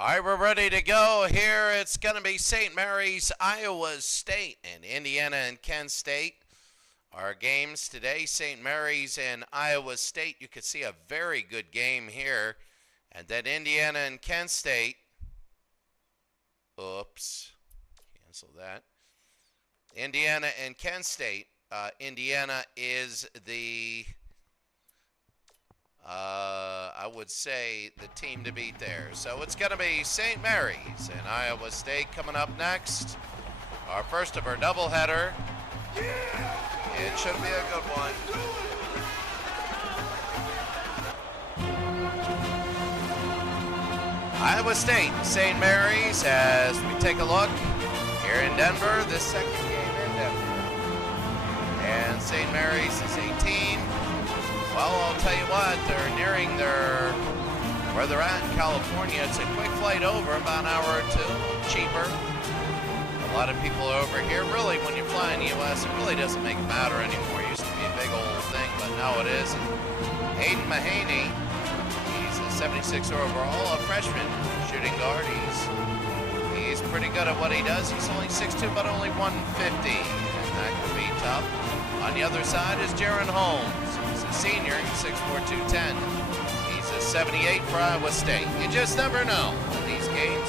All right, we're ready to go here. It's going to be St. Mary's, Iowa State, and Indiana and Kent State. Our games today, St. Mary's and Iowa State. You can see a very good game here. And then Indiana and Kent State. Oops. Cancel that. Indiana and Kent State. Indiana is the, I would say, the team to beat there. So it's going to be St. Mary's and Iowa State coming up next. Our first of our doubleheader. It should be a good one. Iowa State, St. Mary's, as we take a look here in Denver, the second game in Denver. And St. Mary's is 18. Well, I'll tell you what, they're nearing where they're at in California. It's a quick flight over, about an hour or two, cheaper. A lot of people are over here. Really, when you fly in the U.S., it really doesn't make it matter anymore. It used to be a big old thing, but now it is. And Hayden Mahaney, he's a 76 overall, a freshman shooting guard. He's pretty good at what he does. He's only 6'2", but only 150, and that could be tough. On the other side is Jaron Holmes. He's a senior. He's 6'4", 210. He's a 78 for Iowa State. You just never know in these games.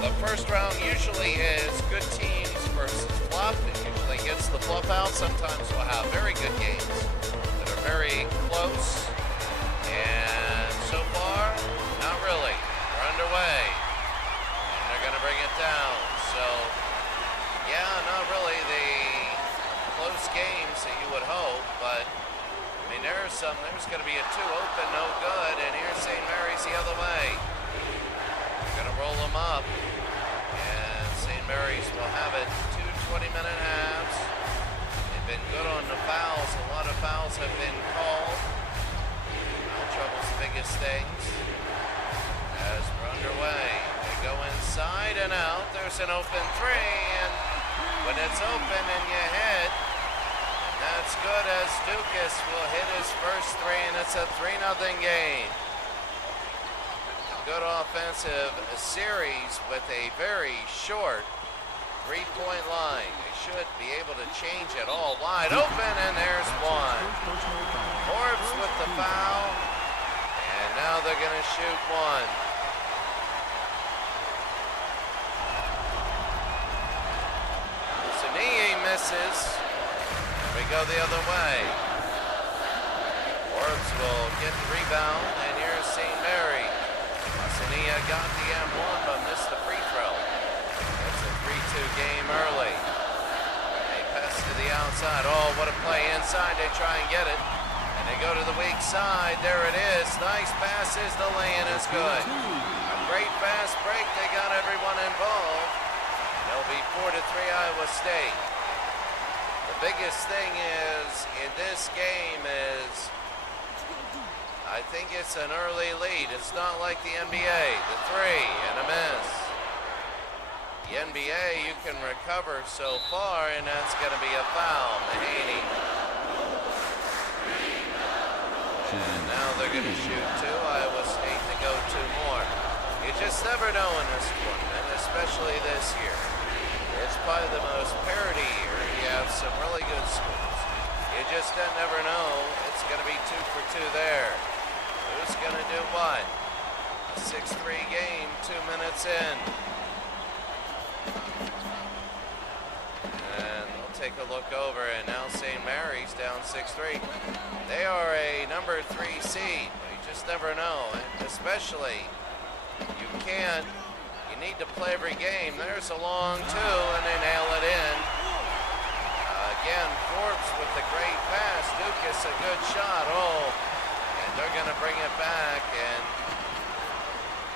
The first round usually is good teams versus fluff. It usually gets the fluff out. Sometimes we'll have very good games that are very close. And so far, not really. We're underway. And they're going to bring it down. So, yeah, not really the close games that you would hope. But, I mean, there's going to be a 2 open, no good. And here's St. Mary's the other way. They're going to roll them up. And St. Mary's will have it 2 20-minute halves. They've been good on the fouls. A lot of fouls have been called. Foul trouble's the biggest things. As we're underway, they go inside and out. There's an open 3, and when it's open and you hit, and that's good as Dukas will hit his first 3, and it's a 3-0 game. Good offensive series with a very short 3-point line. They should be able to change it all wide open, and there's one. Forbes with the foul, and now they're going to shoot one. Zanihi misses. We go the other way. Forbes will get the rebound, and here's St. Mary. Zanihi got the M1 but missed the free throw. It's a 3-2 game early. They pass to the outside. Oh, what a play inside. They try and get it. And they go to the weak side. There it is. Nice passes. The lay-in is good. A great fast break. They got everyone involved. It'll be 4-3 Iowa State. The biggest thing is in this game is I think it's an early lead. It's not like the NBA. The 3 and a miss. The NBA, you can recover so far, and that's going to be a foul. Mahaney. And now they're going to shoot 2. Iowa State to go 2 more. You just never know in this tournament, especially this year. It's probably the most parity year. You have some really good schools. You just never know. It's going to be 2 for 2 there. Who's going to do what? A 6-3 game, 2 minutes in. And we'll take a look over, and now St. Mary's down 6-3. They are a number 3 seed. You just never know, and especially you need to play every game. There's a long 2, and they nail it in. Again, Forbes with the great pass. Dukas, a good shot. Oh. They're going to bring it back, and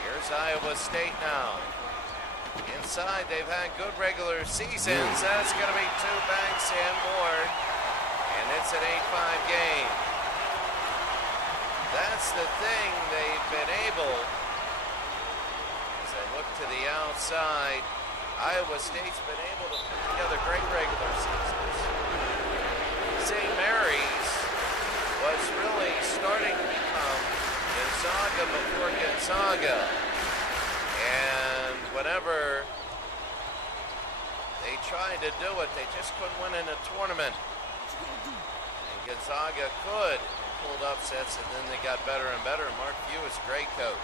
here's Iowa State now. Inside, they've had good regular seasons. That's going to be 2 banks and more, and it's an 8-5 game. That's the thing. They've been able, as I look to the outside, Iowa State's been able to put together great regular seasons. St. Mary's was really starting to become Gonzaga before Gonzaga. whenever they tried to do it, they just couldn't win in a tournament. And Gonzaga could. Pulled upsets, and then they got better and better. Mark Few is a great coach.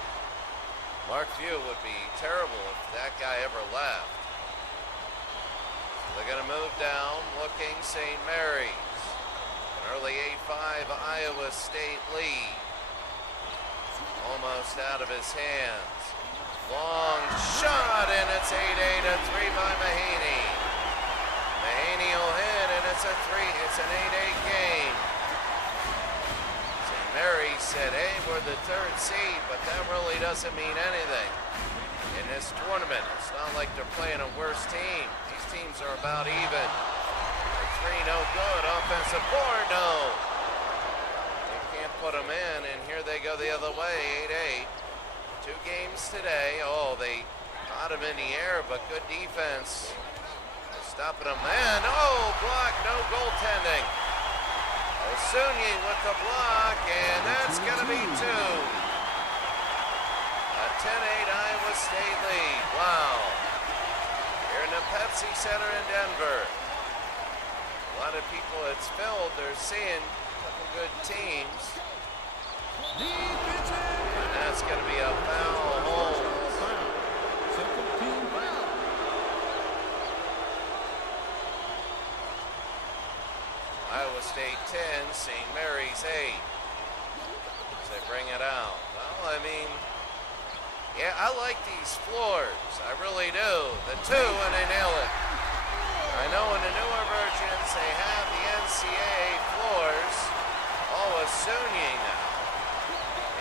Mark Few would be terrible if that guy ever left. So they're going to move down, looking St. Mary's. An early 8-5 Iowa State lead. Almost out of his hands. Long shot, and it's 8-8, a three by Mahaney. Mahaney will hit, and it's a three. It's an 8-8 game. Mary said, hey, we're the third seed, but that really doesn't mean anything in this tournament. It's not like they're playing a worse team. These teams are about even. The three, no good. Offensive board, no. They can't put them in, and here they go the other way, 8-8. 2 games today. Oh, they caught him in the air, but good defense. Stopping him, and oh, block, no goaltending. Osunyi with the block, and that's going to be 2. A 10-8 Iowa State lead. Wow. Here in the Pepsi Center in Denver. A lot of people, it's filled. They're seeing a couple good teams. And that's going to be a foul hold. Iowa State 10, St. Mary's 8. As they bring it out. Well, I mean, yeah, I like these floors. I really do. The 2, and they nail it. I know in the newer versions they have the NCAA floors. Oh, Osunyi now.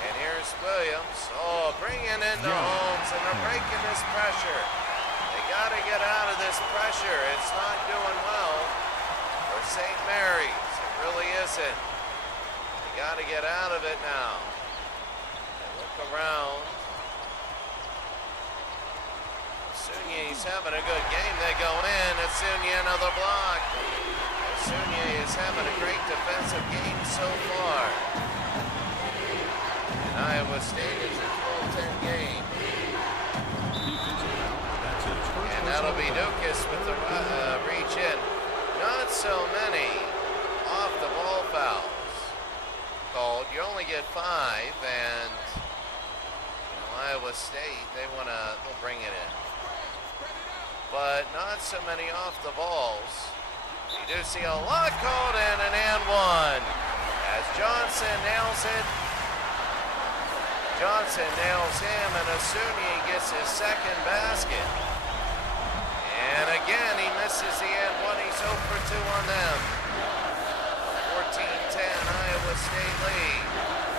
And here's Williams. Oh, bringing in the Holmes, and they're breaking this pressure. They got to get out of this pressure. It's not doing well. For St. Mary's, it really isn't. They got to get out of it now. They look around. Osunyi's having a good game. They go in. Osunyi another block. Osunyi is having a great defensive game so far. And Iowa State is a 12-10 game. And that'll be Dukas with the reach in. Not so many off-the-ball fouls called. You only get 5, and Iowa State, they'll bring it in. But not so many off the balls. You do see a lot called in, and 1. As Johnson nails it. Johnson nails him, and Osunyi gets his second basket. And again, he misses the end 1. He's 0 for 2 on them. 14-10 Iowa State lead.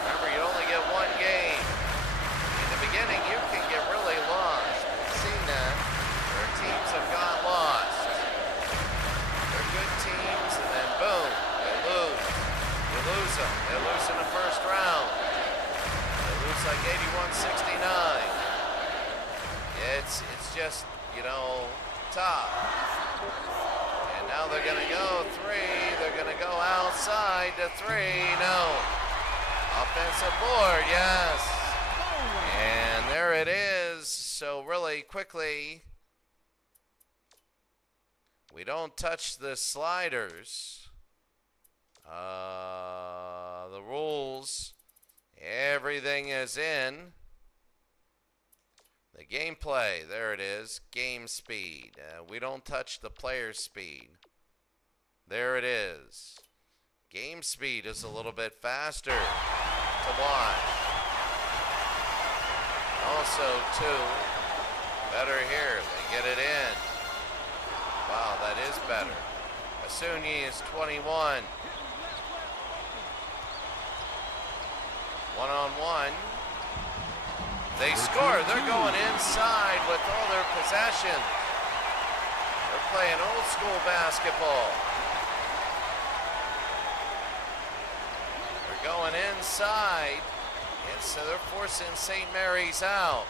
Remember, you only get 1 game. In the beginning, you can get really lost. We've seen that. Where teams have got lost. They're good teams, and then boom, they lose. You lose them. They lose in the first round. They lose like 81-69. It's just, tough. And now they're going to go 3. They're going to go outside to 3. No. Offensive board, yes. And there it is. So really quickly, we don't touch the sliders. The rules, everything is in. The gameplay, there it is, game speed. We don't touch the player speed. There it is. Game speed is a little bit faster to watch. Also, too, better here, they get it in. Wow, that is better. Osunyi is 21. One-on-one. They score. They're going inside with all their possessions. They're playing old school basketball. They're going inside. And so they're forcing St. Mary's out.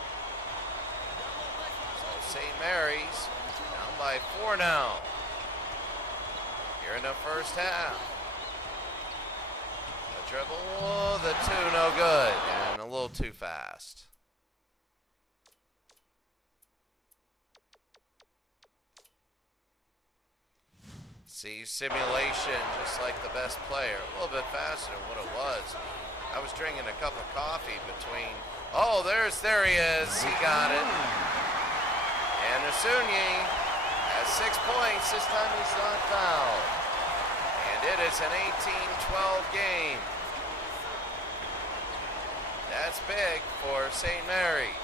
So St. Mary's down by 4 now. Here in the first half. The dribble. Oh, the 2 no good. And a little too fast. See, simulation, just like the best player. A little bit faster than what it was. I was drinking a cup of coffee between. Oh, there he is. He got it. And Asunyi has 6 points. This time he's not fouled. And it is an 18-12 game. That's big for St. Mary's.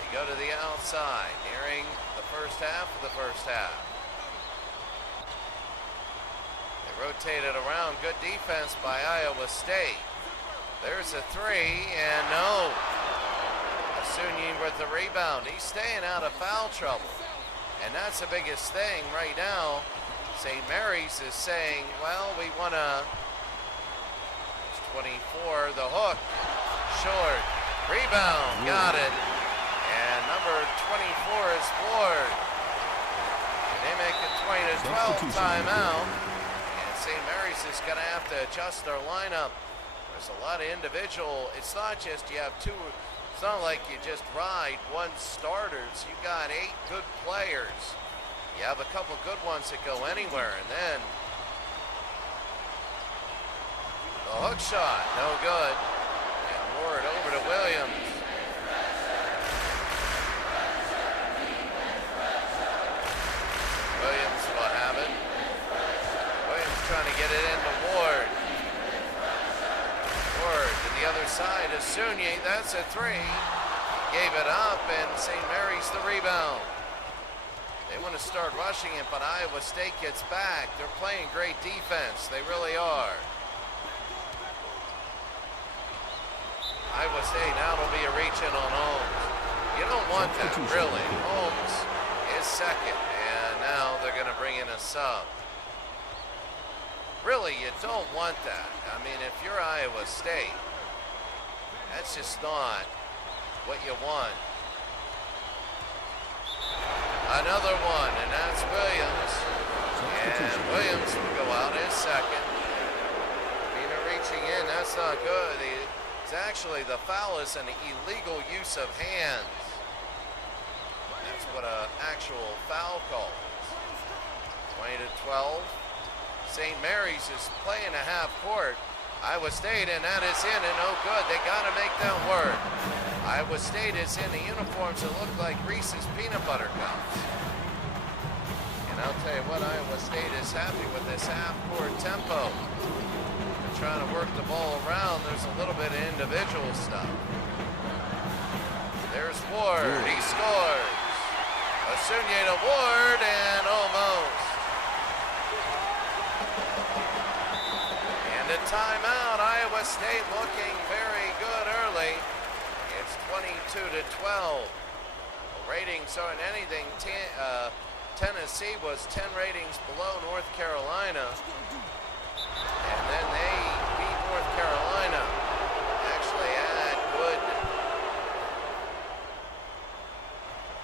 They go to the outside, nearing the first half of the first half. They rotate it around. Good defense by Iowa State. There's a three, and no. Asunyi with the rebound. He's staying out of foul trouble. And that's the biggest thing right now. St. Mary's is saying, well, we want to. 24, the hook, short, rebound, got it. And number 24 is Ward. And they make it 20-12 timeout. And St. Mary's is going to have to adjust their lineup. There's a lot of individual. It's not just you have two. It's not like you just ride one starters. You got 8 good players. You have a couple good ones that go anywhere, and then the hook shot, no good. And Ward over to Williams. Williams will have it. Williams trying to get it into Ward. Ward to the other side. Asunyi, that's a three. Gave it up, and St. Mary's the rebound. They want to start rushing it, but Iowa State gets back. They're playing great defense. They really are. Iowa State now will be a reach-in on Holmes. You don't want that, really. Holmes is second, and now they're going to bring in a sub. Really, you don't want that. I mean, if you're Iowa State, that's just not what you want. Another one, and that's Williams. And Williams will go out his second. Even reaching in, that's not good. It's actually, the foul is an illegal use of hands. That's what an actual foul call is. 20-12. St. Mary's is playing a half court. Iowa State, and that is in, and no good. They got to make that work. Iowa State is in the uniforms that look like Reese's peanut butter cups. And I'll tell you what, Iowa State is happy with this half court tempo. Trying to work the ball around. There's a little bit of individual stuff. There's Ward. He scores. Asunyi to Ward, and almost. And a timeout. Iowa State looking very good early. It's 22-12. Ratings aren't anything. Tennessee was 10 ratings below North Carolina. And then they beat North Carolina. Actually had good.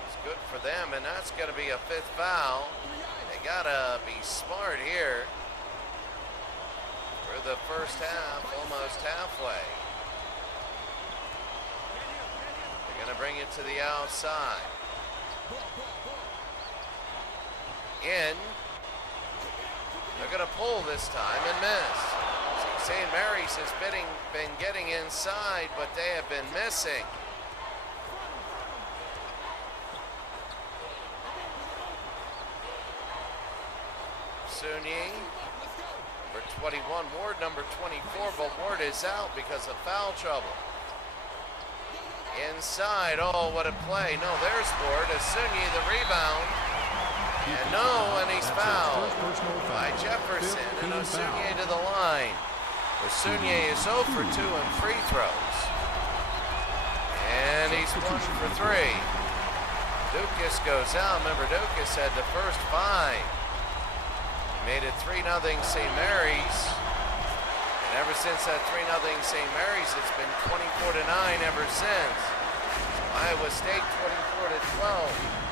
It's good for them, and that's going to be a 5th foul. They got to be smart here. For the first half, almost halfway. They're going to bring it to the outside. In. They're going to pull this time and miss. St. Mary's has been getting inside, but they have been missing. Asunyi, number 21, Ward number 24, but Ward is out because of foul trouble. Inside, oh, what a play. No, there's Ward. Asunyi, the rebound. And no, and he's fouled by Jefferson, and Asunyi to the line. Asunyi is 0 for 2 in free throws. And he's 1 for 3. Dukas goes out. Remember, Dukas had the first 5. He made it 3-0 St. Mary's. And ever since that 3-0 St. Mary's, it's been 24-9 ever since. Iowa State 24-12.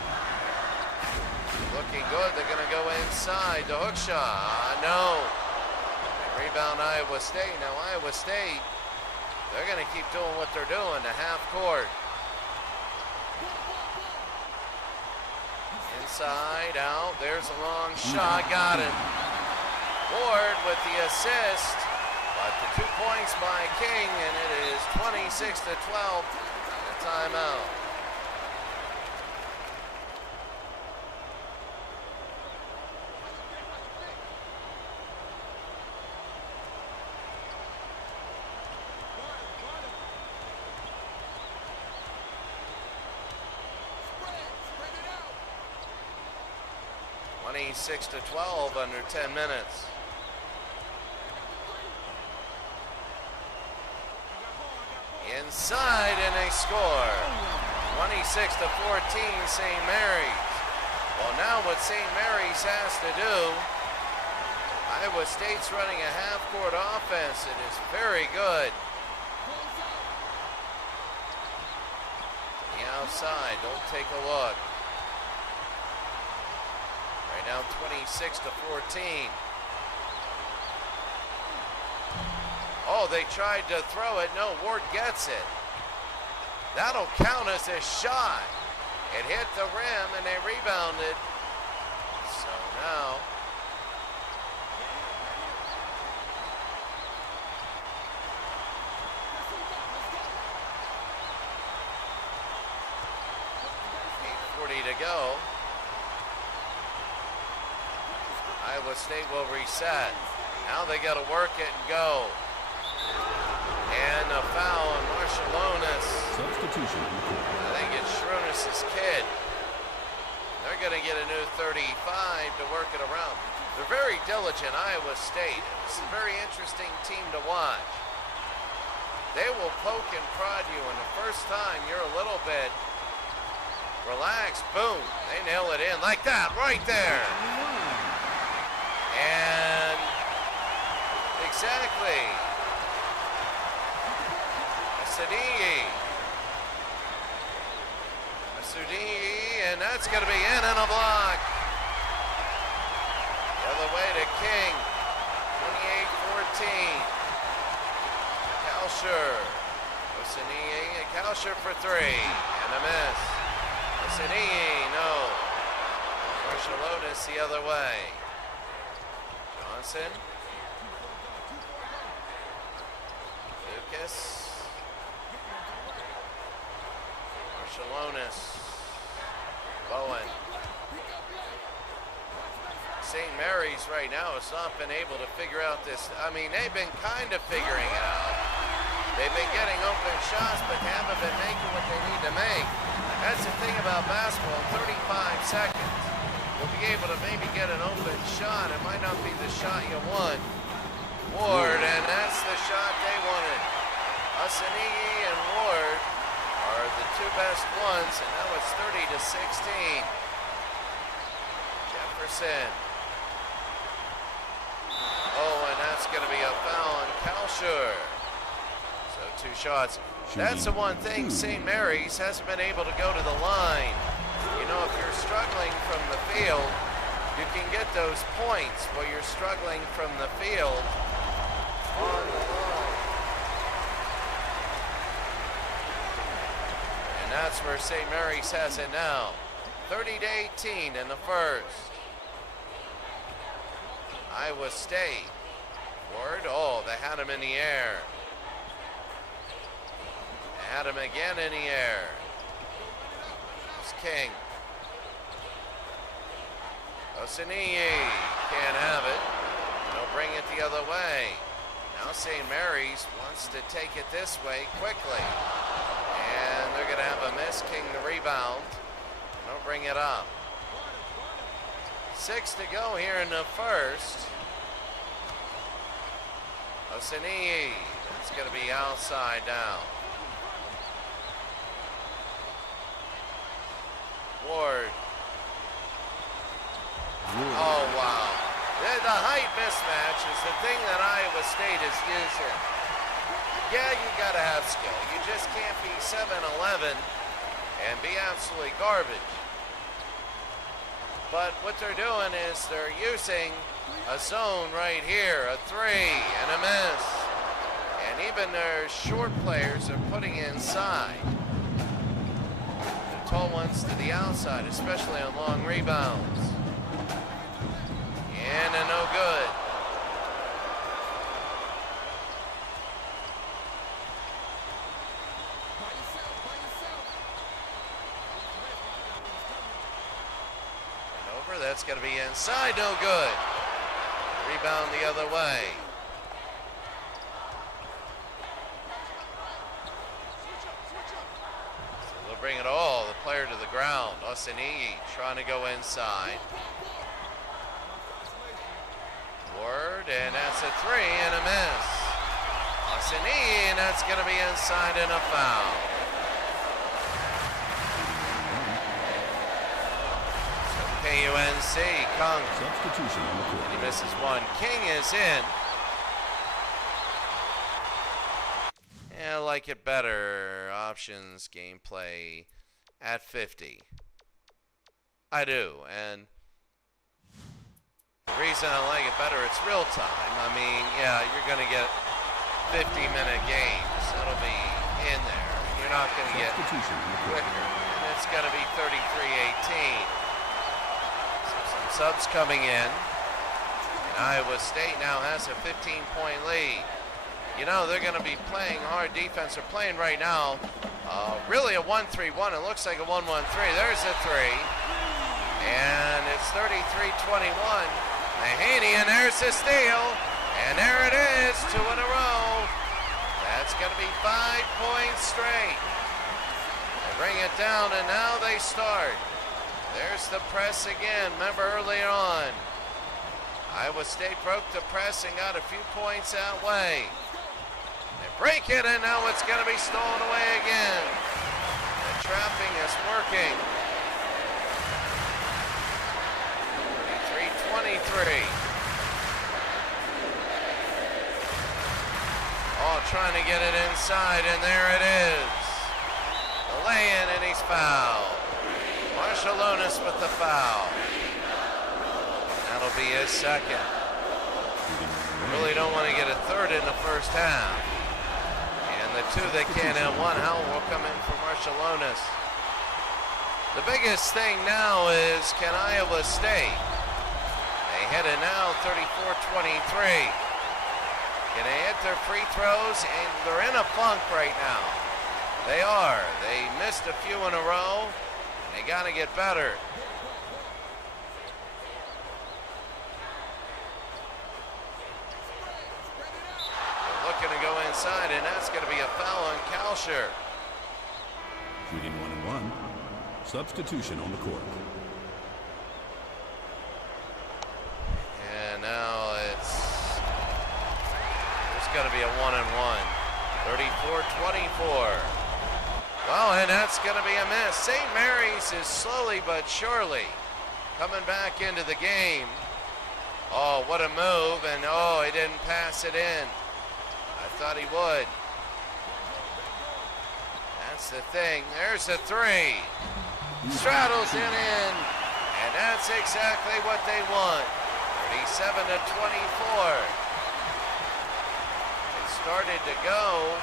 Looking good. They're going to go inside. The hook shot. No. Rebound Iowa State. Now Iowa State, they're going to keep doing what they're doing. The half court. outside, out. There's a long shot, got it. Ward with the assist, but the 2 points by King, and it is 26-12. The timeout. Spread it out. 26-12 under 10 minutes. Inside, and they score. 26-14, St. Mary's. Well, now what St. Mary's has to do, Iowa State's running a half-court offense. It is very good. The outside, don't take a look. Right now, 26-14. Oh, they tried to throw it. No, Ward gets it. That'll count as a shot. It hit the rim and they rebounded. So now .8:40 to go. Iowa State will reset. Now they got to work it and go. And a foul on Marshallonis. Substitution. I think it's Shrunis' kid. They're going to get a new 35 to work it around. They're very diligent, Iowa State. It's a very interesting team to watch. They will poke and prod you, and the first time you're a little bit relaxed, boom, they nail it in like that, right there. And exactly. Masudi, and that's going to be in and a block. The other way to King. 28-14. Kalsher. Osanii, Kalsher for three, and a miss. Osanii, no. Marshallonis the other way. Johnson. Lucas. Marshallonis. Bowen. St. Mary's right now has not been able to figure out this. I mean, they've been kind of figuring it out. They've been getting open shots, but they haven't been making what they need to make. That's the thing about basketball. In 35 seconds, you'll be able to maybe get an open shot. It might not be the shot you want. Ward, and that's the shot they wanted. Osanigi and Ward are the two best ones, and now it's 30-16. Jefferson. Oh, and that's going to be a foul on Kalsher. So two shots. That's the one thing St. Mary's hasn't been able to go to the line. You know, if you're struggling from the field, you can get those points while you're struggling from the field on the line. And that's where St. Mary's has it now. 30-18 in the first. Iowa State. Ward, oh, they had him in the air. They had him again in the air. It's King. Osaniyi can't have it. They'll bring it the other way. Now St. Mary's wants to take it this way quickly. And they're going to have a miss. King the rebound. They'll bring it up. 6 to go here in the first. Osaniyi, it's going to be outside now. Ward. Oh, wow. The height mismatch is the thing that Iowa State is using. Yeah, you got to have skill. You just can't be 7'11" and be absolutely garbage. But what they're doing is they're using a zone right here, a three and a miss. And even their short players are putting inside. The tall ones to the outside, especially on long rebounds. And a no good. And over, that's going to be inside, no good. Rebound the other way. Bring it all, the player to the ground. Osanigi trying to go inside. Ward, and that's a three and a miss. Osanigi, and that's going to be inside and a foul. So KUNC, Kung. Substitution on the court. He misses one. King is in. I like it better. Options, gameplay at 50. I do, and the reason I like it better, it's real time. I mean, yeah, you're going to get 50-minute games. That'll be in there. You're not going to get quicker. And it's going to be 33-18. So some subs coming in. And Iowa State now has a 15-point lead. You know, they're going to be playing hard defense. They're playing right now really a 1-3-1. It looks like a 1-1-3. There's a three. And it's 33-21. Mahaney, and there's the steal. And there it is, 2 in a row. That's going to be 5 points straight. They bring it down, and now they start. There's the press again. Remember earlier on, Iowa State broke the press and got a few points that way. They break it, and now it's going to be stolen away again. The trapping is working. 33-23. Oh, trying to get it inside, and there it is. The lay-in, and he's fouled. Marshallonis with the foul. That'll be his second. Really don't want to get a third in the first half. And the two that can't have one, Howell will come in for Marshallonis. The biggest thing now is, can Iowa State? They hit it now, 34-23. Can they hit their free throws? And they're in a funk right now. They are. They missed a few in a row. And they got to get better. They're looking to go inside, and that's going to be a foul on Kalsher. Shooting 1-1. Substitution on the court. And now it's going to be a 1-1. 34-24. Well, and that's going to be a miss. St. Mary's is slowly but surely coming back into the game. Oh, what a move. And oh, he didn't pass it in. I thought he would. That's the thing. There's a three. Straddles it in. And that's exactly what they want. 37-24. Started to go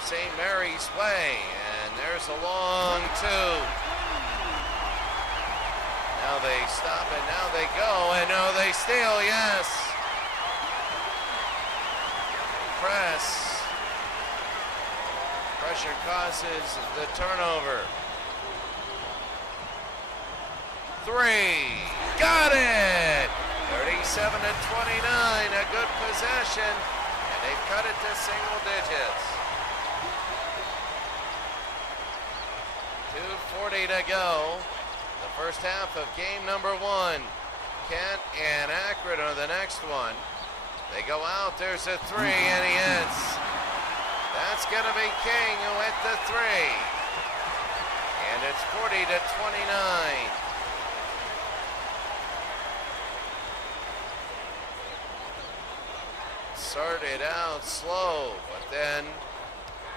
St. Mary's way, and there's a long two. Now they stop it, now they go, and now they steal, yes. Press. Pressure causes the turnover. Three, got it! 37-29, a good possession. They've cut it to single digits. 2:40 to go. The first half of game number 1. Kent and Akron are the next one. They go out. There's a three, and he hits. That's going to be King who hit the three. And it's 40-29. Started out slow, but then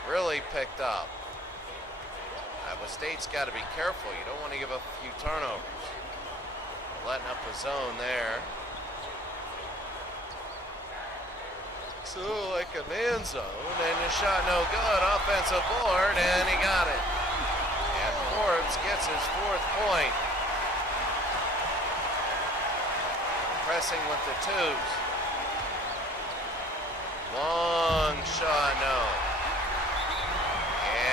really picked up. Iowa State's got to be careful. You don't want to give up a few turnovers. Letting up a zone there. So like a man zone, and the shot no good. Offensive board, and he got it. And of course, gets his 4th point. Pressing with the 2s. Long shot, no.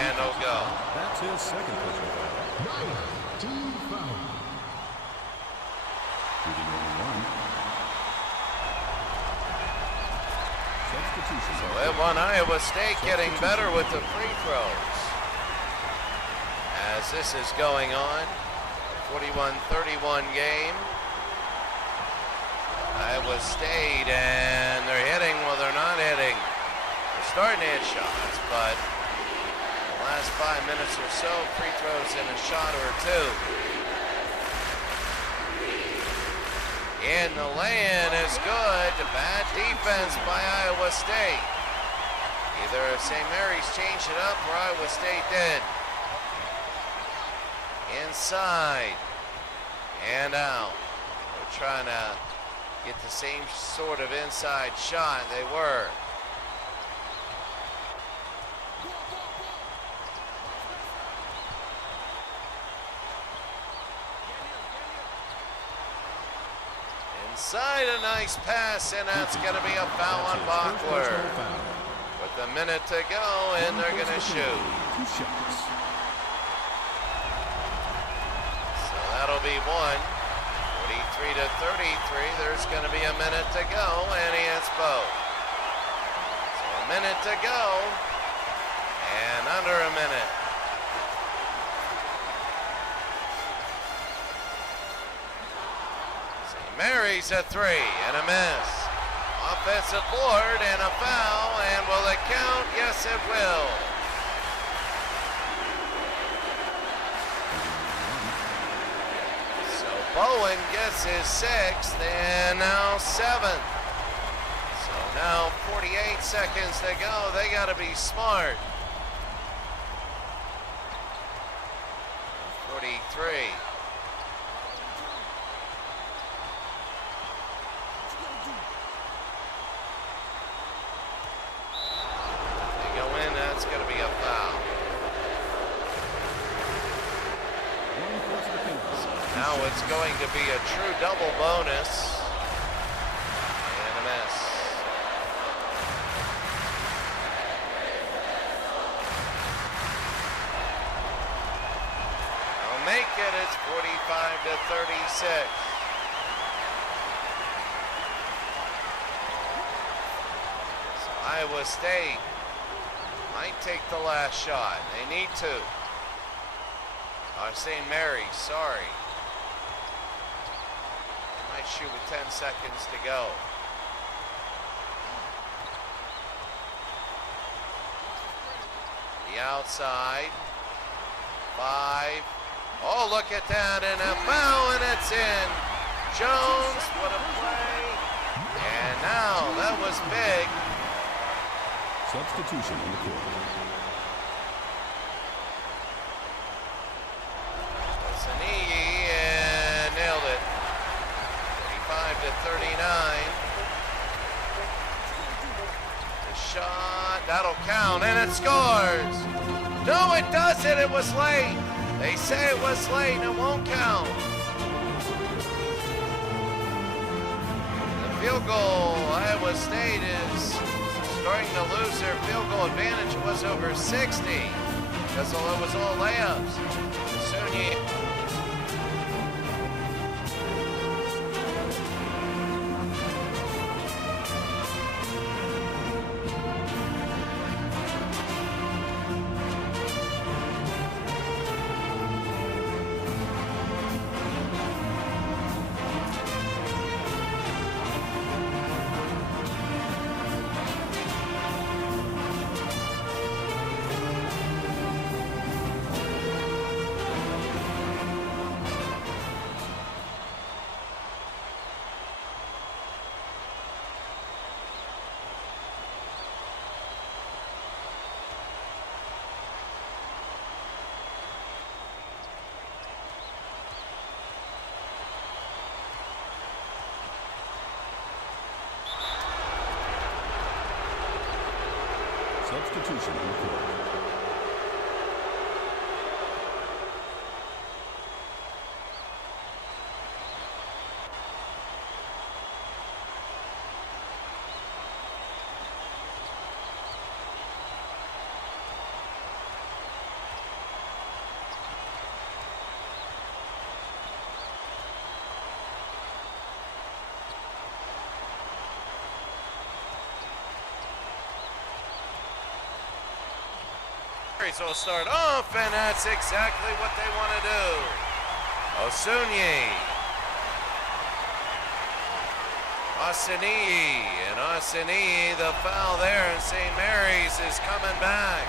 And no go. That's his 2nd personal foul. Team foul. Shooting 1-1. Substitution. So it won Iowa State getting better with the free throws. As this is going on, 41-31 game. Iowa State, and they're hitting, well, they're not hitting. They're starting to hit shots, but the last 5 minutes or so, free throws in a shot or 2. And the lay-in is good. Bad defense by Iowa State. Either St. Mary's changed it up or Iowa State did. Inside and out. We're trying to get the same sort of inside shot they were. Inside, a nice pass, and that's going to be a foul on Bachler. With a minute to go, and they're going to shoot. 2 shots. So that'll be one. 43-33. There's going to be a minute to go, and he hits both. So a minute to go, and under a minute. St. Mary's a 3 and a miss. Offensive board and a foul, and will it count? Yes, it will. Bowen gets his 6th and now 7th. So now 48 seconds to go. They got to be smart. 43. They go in, that's going to be a foul. Now it's going to be a true double bonus. And a miss. I'll make it. It's 45-36. So Iowa State might take the last shot. They need to. St. Mary's, sorry. Might shoot with 10 seconds to go. The outside. 5. Oh, look at that, and a foul, and it's in. Jones, what a play. And now, that was big. Substitution on the court. And nailed it. 45-39. The shot, that'll count, and it scores. No, it doesn't. It was late. They say it was late, and it won't count. The field goal, Iowa State is starting to lose their field goal advantage. It was over 60 because it was all layups. Soon you. Substitution on the court. Mary's will start off, and that's exactly what they want to do. Osunyi. Osunyi, and Osunyi, the foul there, and St. Mary's is coming back.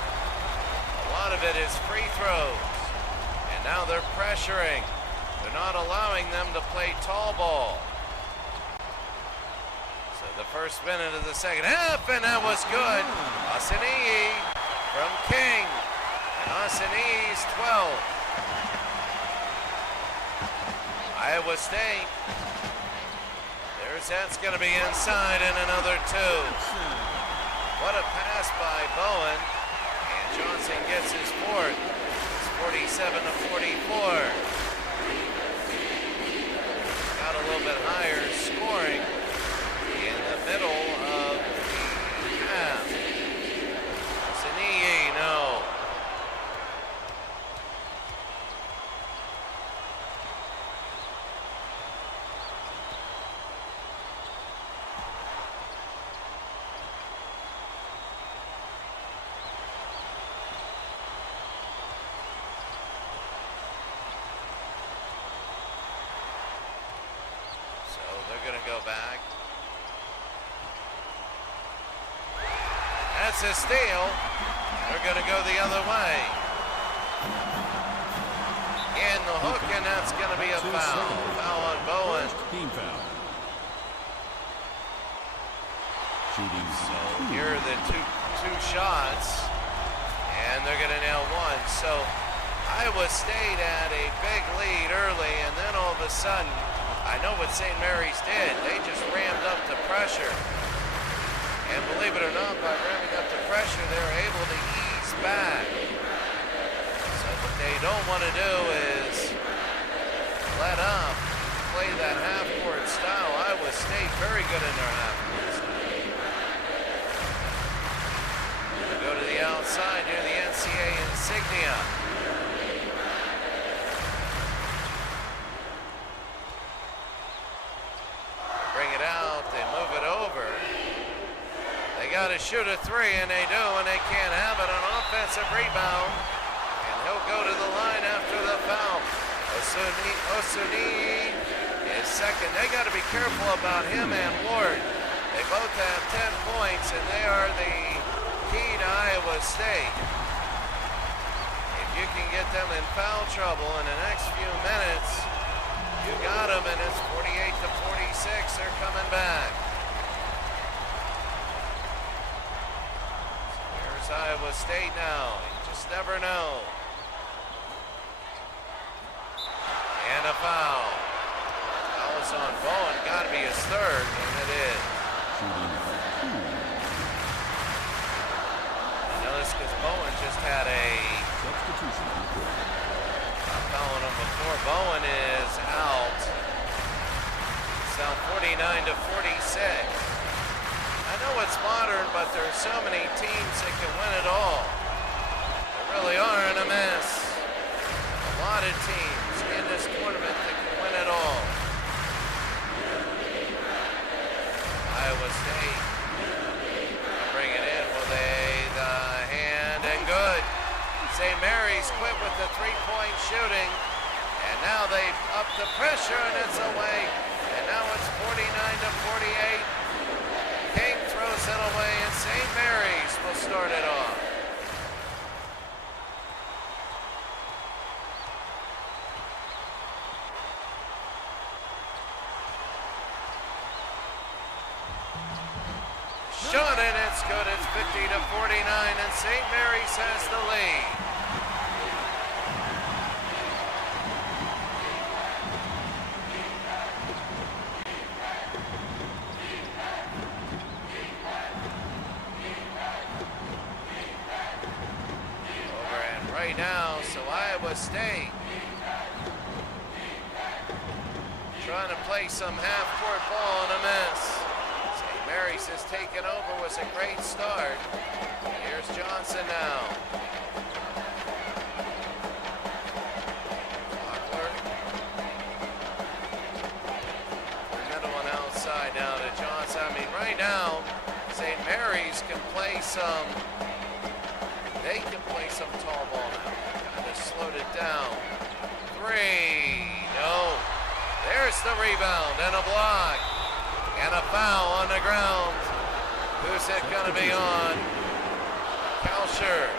A lot of it is free throws, and now they're pressuring. They're not allowing them to play tall ball. So the first minute of the second half, and that was good. Osunyi from King, and Osunyi's 12. Iowa State. That's going to be inside, and another 2. What a pass by Bowen, and Johnson gets his fourth. It's 47-44. Got a little bit higher scoring in the middle of the half. Siniyi, no. Back. That's a steal. They're going to go the other way. In the hook, and that's going to be a foul. Foul on Bowen. Team foul. Shooting. So here are the two shots, and they're going to nail one. So Iowa State had a big lead early, and then all of a sudden, I know what St. Mary's did. They just rammed up the pressure. And believe it or not, by ramming up the pressure, they're able to ease back. So what they don't want to do is let up, play that half-court style. Iowa State very good in their half-court style. Go to the outside near the NCAA insignia. Got to shoot a 3, and they do, and they can't have it. An offensive rebound, and he'll go to the line after the foul. Osunyi is second. They got to be careful about him and Ward. They both have 10 points, and they are the key to Iowa State. If you can get them in foul trouble in the next few minutes, you got them, and it's 48-46. They're coming back. Iowa State now. You just never know. And a foul. Foul is on Bowen. Got to be his third, and it is. I know this because Bowen just had a substitution. I'm fouling him before. Bowen is out. It's now 49-46. I know it's modern, but there's so many teams that can win it all. There really are in a mess. A lot of teams in this tournament that can win it all. Iowa State bring it in with the hand, and good. St. Mary's quit with the three-point shooting, and now they've upped the pressure, and it's away. And now it's 49-48. King throws it away, and St. Mary's will start it off. Shot, and it's good. It's 50-49, and St. Mary's has the lead. Now, so Iowa State trying to play some half-court ball in a mess. St. Mary's has taken over, was a great start. Here's Johnson now. Lockler. Middle and outside now to Johnson. I mean, right now, St. Mary's can play some. They can play some tall ball now. Kind of slowed it down. 3, no. There's the rebound and a block. And a foul on the ground. Who's it gonna be on? Kalsher.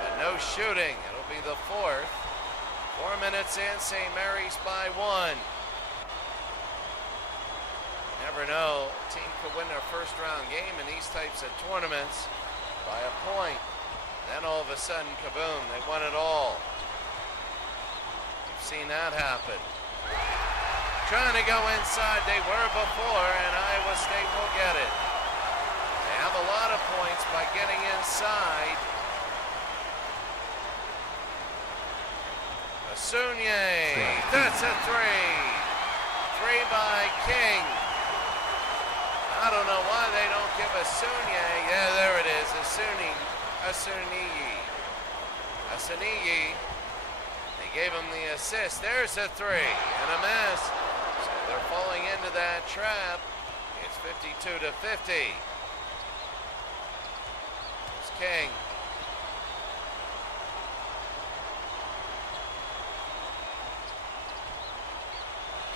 But no shooting. It'll be the 4th. 4 minutes in, St. Mary's by 1. Never know, a team could win their first round game in these types of tournaments by a point. Then all of a sudden, kaboom, they won it all. We've seen that happen. Trying to go inside, they were before, and Iowa State will get it. They have a lot of points by getting inside. Asunye, that's a 3. 3 by King. I don't know why they don't give Asunye. Yeah, there it is. Asuniyi. They gave him the assist. There's a 3 and a miss. So they're falling into that trap. It's 52 to 50. It's King.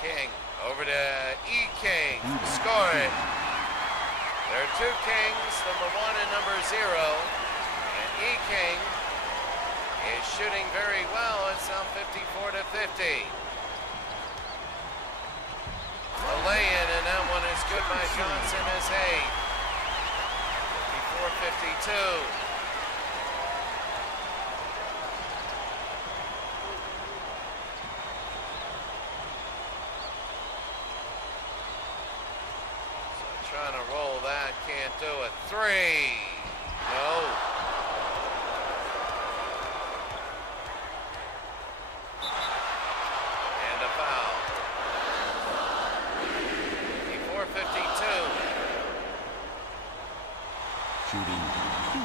King over to E. King. Score it. There are 2 Kings, number 1 and number 0. And E. King is shooting very well. It's now 54 to 50. A lay-in, and that one is good by Johnson as 8. 54-52. Trying to roll that, can't do it. 3, no. And a foul. 54-52. Shooting 2.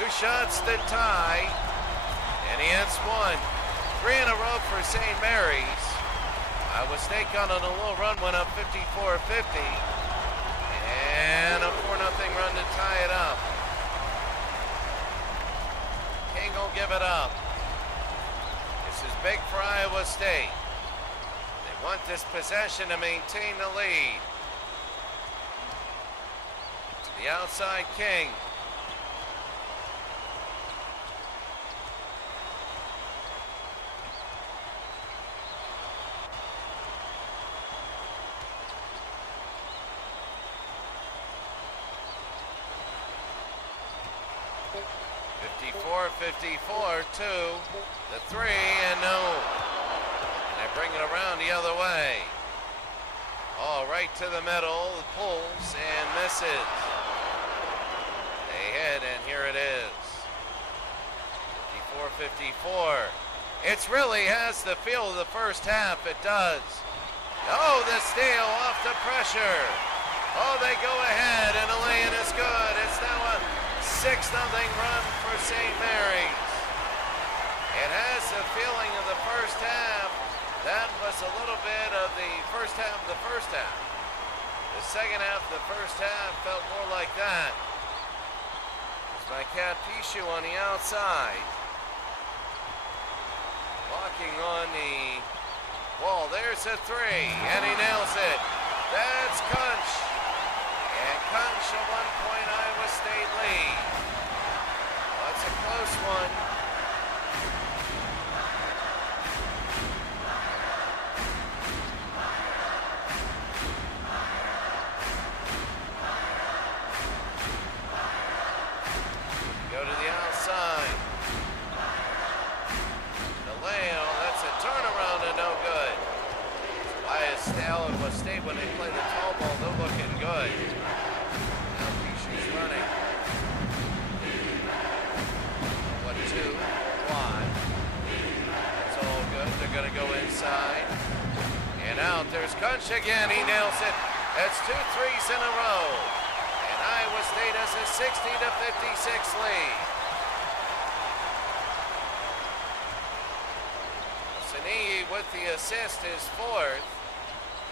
2 shots to tie, and he hits 1. 3 in a row for St. Mary's. Iowa State got on a little run, went up 54-50, and a 4-0 run to tie it up. King will give it up. This is big for Iowa State. They want this possession to maintain the lead. To the outside, King. Fifty-four, 2, the 3, and no. And they bring it around the other way. All right to the middle, pulls and misses. They hit, and here it is. 54-54. It really has the feel of the first half. It does. Oh, the steal off the pressure. Oh, they go ahead, and the lay-in is good. It's now a 6-0 run for St. Mary's. It has the feeling of the first half. That was a little bit of the first half of the first half. The second half of the first half felt more like that. It's my cat Pishu on the outside. Walking on the wall. There's a 3, and he nails it. That's Kunch. And Kunch a 1-point Iowa State lead. That's a close one. Go to the outside. DeLeo, that's a turnaround and no good. Iowa State, when they play the tall ball, they're looking good. Now Pishu's running. 1-2, wide. That's all good. They're going to go inside. And out. There's Kunch again. He nails it. That's 2 threes in a row. And Iowa State has a 60-56 lead. Sanii with the assist is 4th.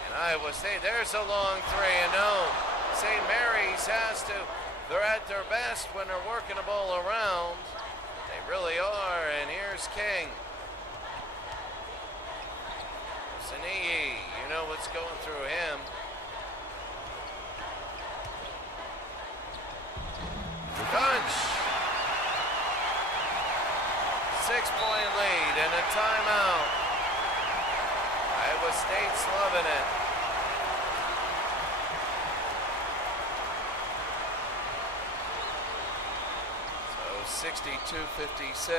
And Iowa State, there's a long 3, and no. St. Mary's has to. They're at their best when they're working the ball around. They really are, and here's King. Zanigi, you know what's going through him. Bunch. 6-point lead and a timeout. Iowa State's loving it. So 62-56.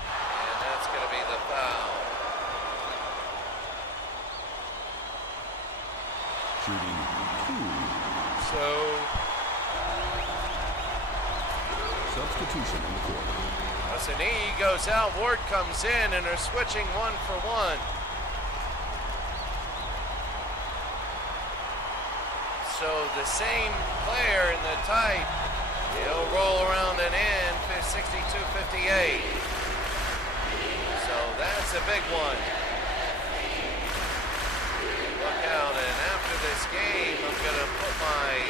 And that's going to be the foul. Shooting 2. So substitution in the court. Zanigi goes out, Ward comes in, and they're switching 1-for-1. So the same player in the tight, he'll roll around and in, 62-58. So that's a big one. Look out, and after this game, I'm gonna put my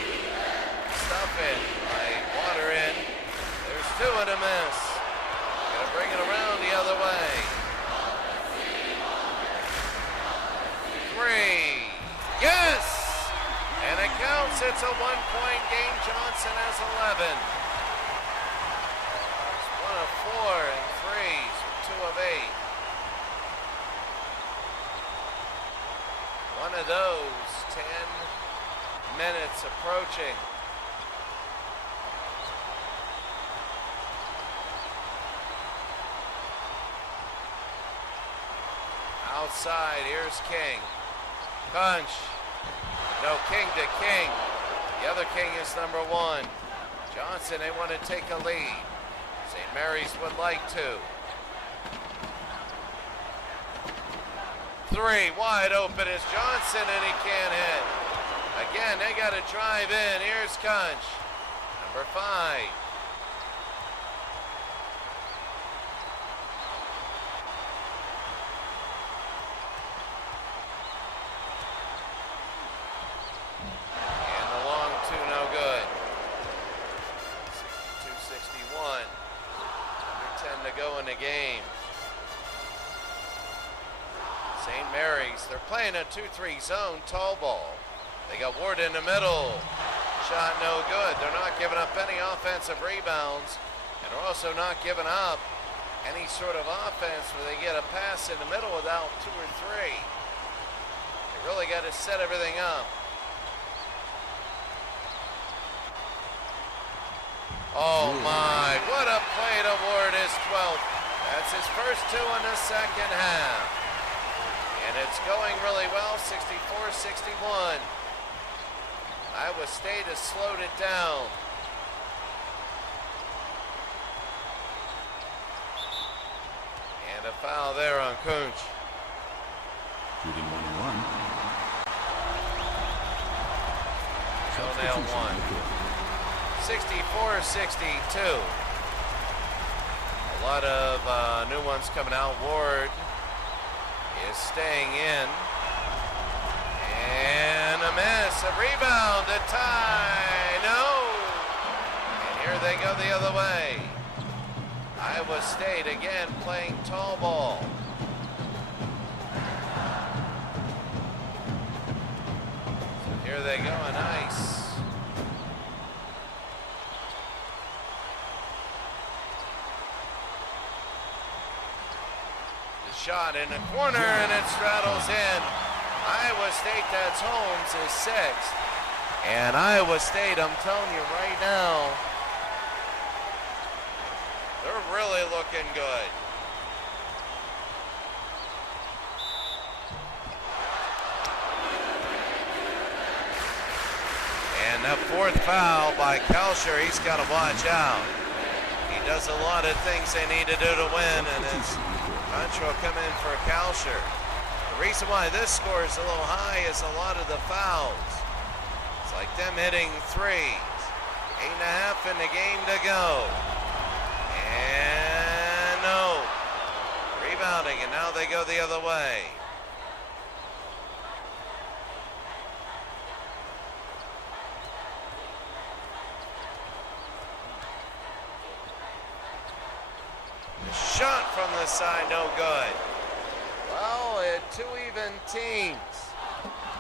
stuff in, my water in. There's 2 and a miss. Gonna bring it around the other way. 3. Yes! And it counts. It's a 1-point game. Johnson has 11. It's 1 of 4 and 3s, 2 of 8. One of those, 10 minutes approaching. Outside, here's King. Punch. No, King to King. The other King is number 1. Johnson, they want to take a lead. St. Mary's would like to. 3, wide open is Johnson, and he can't hit. Again, they got to drive in. Here's Kunch, number 5. And the long 2, no good. 62-61. Under 10 to go in the game. St. Mary's, they're playing a 2-3 zone, tall ball. They got Ward in the middle. Shot no good. They're not giving up any offensive rebounds, and they're also not giving up any sort of offense where they get a pass in the middle without 2 or 3. They really got to set everything up. Oh my, what a play to Ward, his 12th. That's his first 2 in the second half. And it's going really well, 64-61. Iowa State has slowed it down. And a foul there on Kunch. Shooting 1 and 1. Nail 1. 64-62. A lot of new ones coming out. Ward is staying in. And a miss, a rebound, a tie, no! And here they go the other way. Iowa State again playing tall ball. So here they go on ice. Shot in the corner, and it straddles in. Iowa State, that's Holmes, is 6th. And Iowa State, I'm telling you right now, they're really looking good. And that 4th foul by Kalsher, he's got to watch out. He does a lot of things they need to do to win, and it's Hunter will come in for Kalsher. The reason why this score is a little high is a lot of the fouls. It's like them hitting 3s. 8.5 in the game to go. And no. Rebounding, and now they go the other way. shot from the side, no good. Well, two even teams.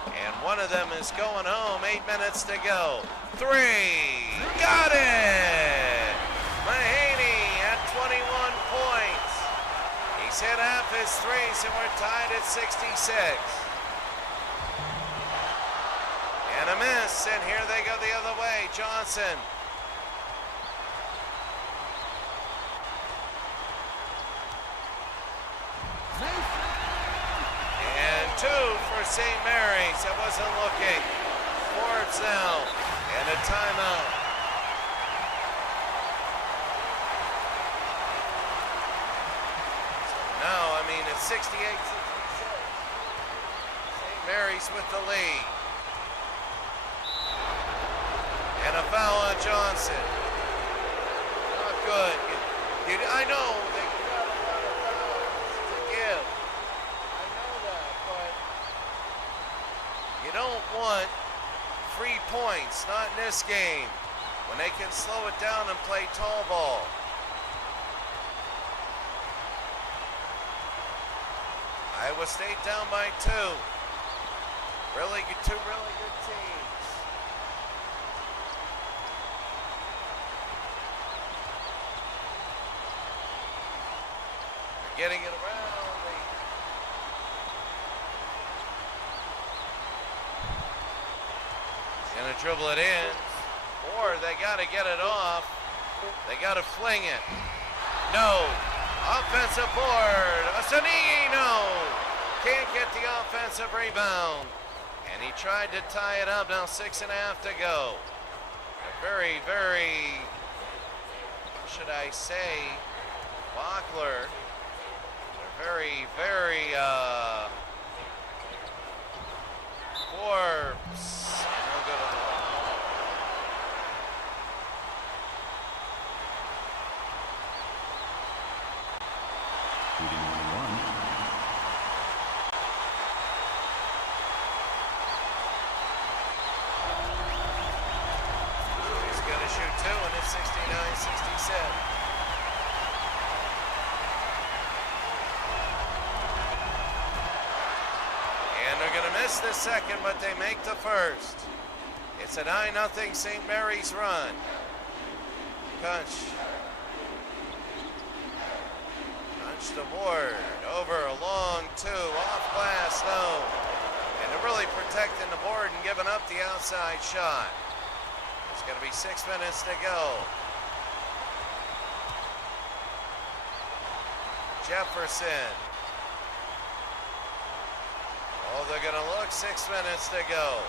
And one of them is going home, 8 minutes to go. Three, got it! Mahaney at 21 points. He's hit half his threes and we're tied at 66. And a miss, and here they go the other way, Johnson. And two for St. Mary's. I wasn't looking. Forbes now, and a timeout. So now, I mean, it's 68-66. St. Mary's with the lead. And a foul on Johnson. Not good. I know they got a lot of fouls to give. I know that, but you don't want free points, not in this game, when they can slow it down and play tall ball. Iowa State down by 2. Two really good teams. They're getting it around. Gonna dribble it in, or they gotta get it off. They gotta fling it. No. Offensive board. Asanino can't get the offensive rebound. And he tried to tie it up. Now 6.5 to go. A very, very, should I say, Bachler. Very, very, Forbes. No good on the ball. Shooting 1-1. He's going to shoot 2, and it's 69-67. And they're going to miss the second, but they make the first. It's a 9-0 St. Mary's run. Kunch the board. Over a long 2. Off glass, no. And they're really protecting the board and giving up the outside shot. It's going to be 6 minutes to go. Jefferson. Oh, they're going to look. 6 minutes to go.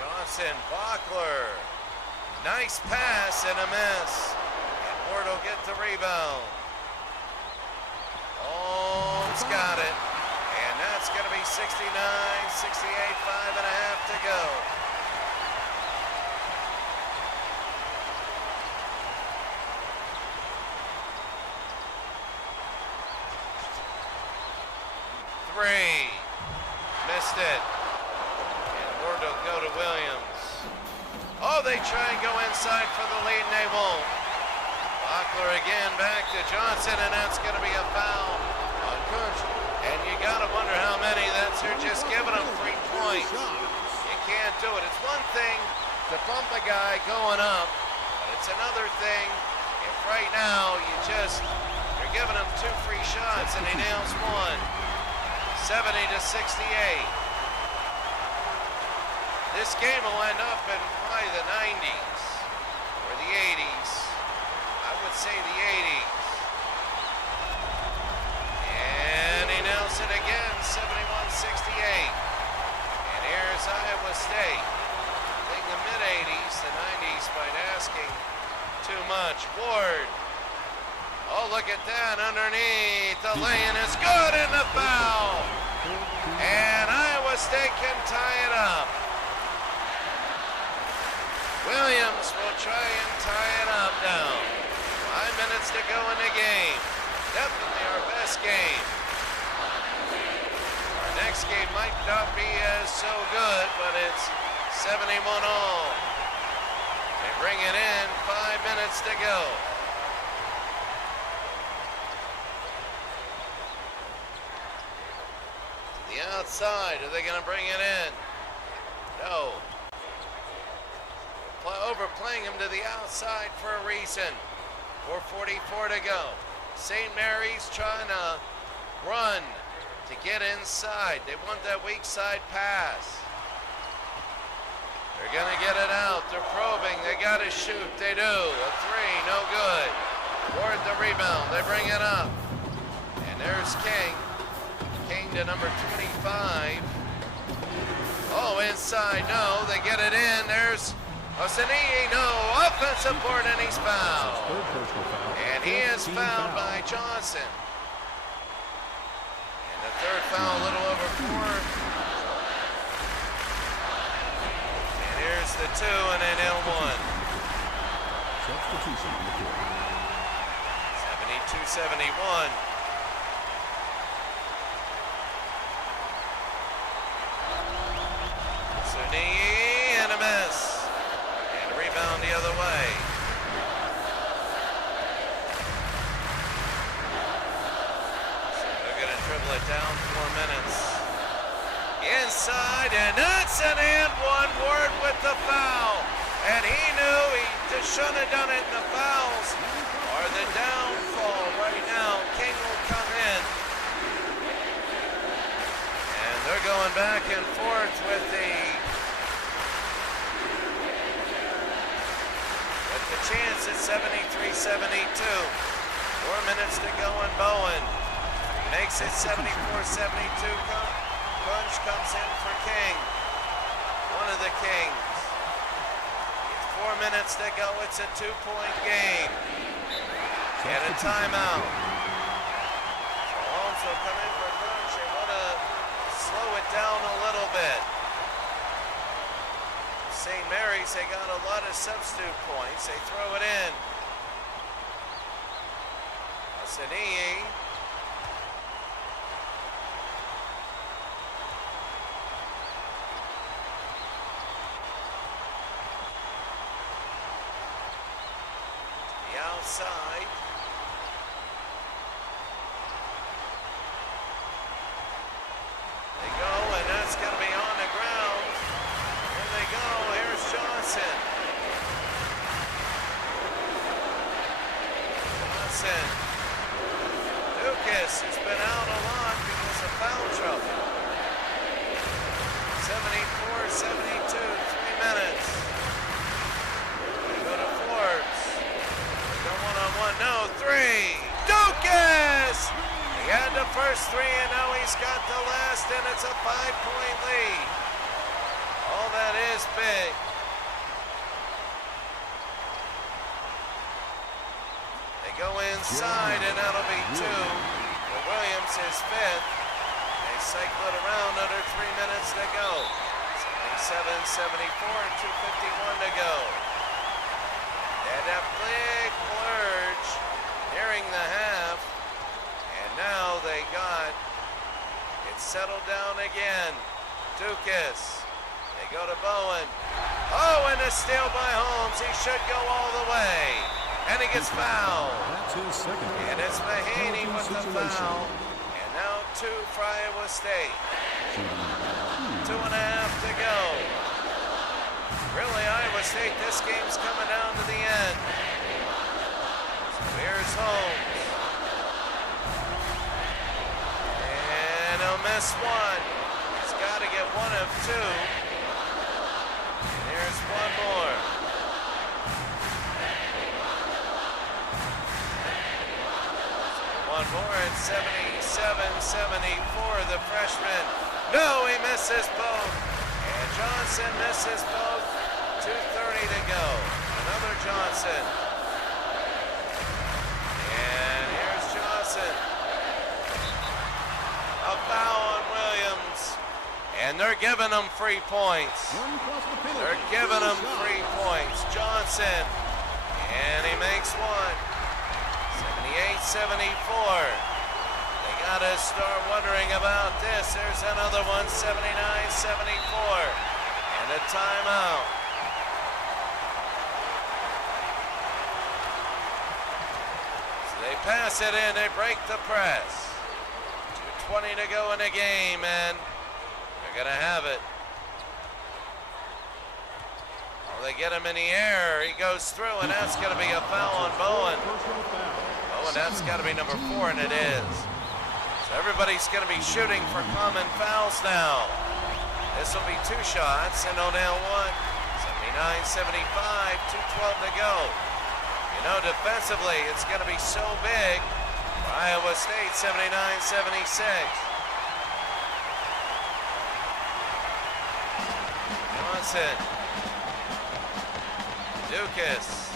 Johnson, Bachler. Nice pass and a miss. And Ward will get the rebound. Holmes got it. And that's going to be 69-68, 5.5 to go. Three. Missed it. And Ward will go to Williams. Oh, they try and go inside for the lead, and they won't. Bachler again back to Johnson, and that's going to be a foul on Kunch. And you got to wonder how many. They're just giving them 3 points. You can't do it. It's one thing to bump a guy going up, but it's another thing if right now you're giving him 2 free shots and he nails 1. 70-68. This game will end up in probably the 90s or the 80s. I would say the 80s. And he nails it again, 71-68. And here's Iowa State. I think the mid-80s, the 90s might asking too much. Ward. Oh, look at that underneath. The lay-in is good and the foul. And Iowa State can tie it up. Williams will try and tie it up now. 5 minutes to go in the game. Definitely our best game. Our next game might not be as so good, but it's 71 all. They bring it in, 5 minutes to go. The outside, are they going to bring it in? No. Overplaying him to the outside for a reason. 4:44 to go. St. Mary's trying to run to get inside. They want that weak side pass. They're going to get it out. They're probing. They got to shoot. They do. A three, no good. Ward the rebound. They bring it up. And there's King. King to number 25. Oh, inside, no. They get it in. There's Osanii, no. Offensive board, and he's fouled. And he is fouled by Johnson. And the third foul, a little over 4. And here's the 2, and then L1. Substitution on the court. 72-71. Sunii and a miss. And a rebound the other way. So they're going to dribble it down 4 minutes. Inside, and that's an and one. Ward with the foul. And he knew he just shouldn't have done it. And the fouls are the downfall right now. King will come in. And they're going back and forth with the chance at 73-72. 4 minutes to go in Bowen. Makes it 74-72. Bunch comes in for King. One of the Kings. It's 4 minutes to go. It's a 2-point game. And a timeout. So Holmes will come in for Bunch. They want to slow it down a little bit. St. Mary's, they got a lot of substitute points. They throw it in. Osanii. The outside. They go, and that's going to be on the ground. Here they go. Here's Johnson. Lucas has been out a lot because of foul trouble. 74-72, 3 minutes. They go to Forbes. They go one-on-one. No, 3. Lucas! He had the first 3, and now he's got the last, and it's a 5-point lead. All that is big. They go inside, and that'll be 2. But Williams is 5th. They cycle it around under 3 minutes to go. 77-74, 2:51 to go. They had that big plurge nearing the half, and now they got it settled down again. Dukas. They go to Bowen. Oh, and a steal by Holmes. He should go all the way. And he gets fouled. That's his second. And it's Mahaney with the foul. And now 2 for Iowa State. 2.5 to go. Really, Iowa State, this game's coming down to the end. So here's Holmes. And he'll miss 1. He's got to get 1 of 2. And here's 1 more. One more at 77-74, the freshman. No, he misses both. And Johnson misses both. 2:30 to go. Another Johnson. And here's Johnson. A foul on Williams. And they're giving them free points. They're giving them free points. Johnson. And he makes 1. 78-74. They gotta start wondering about this. There's another one, 79-74. And And a timeout. So they pass it in, they break the press. 2:20 to go in the game, and they're gonna have it. Well, they get him in the air, he goes through, and that's gonna be a foul on Bowen. Oh, and that's gotta be number 4, and it is. So everybody's gonna be shooting for common fouls now. This will be 2 shots, and no down 1. 79-75, 2:12 to go. You know, defensively, it's going to be so big for Iowa State, 79-76. Johnson. Dukas.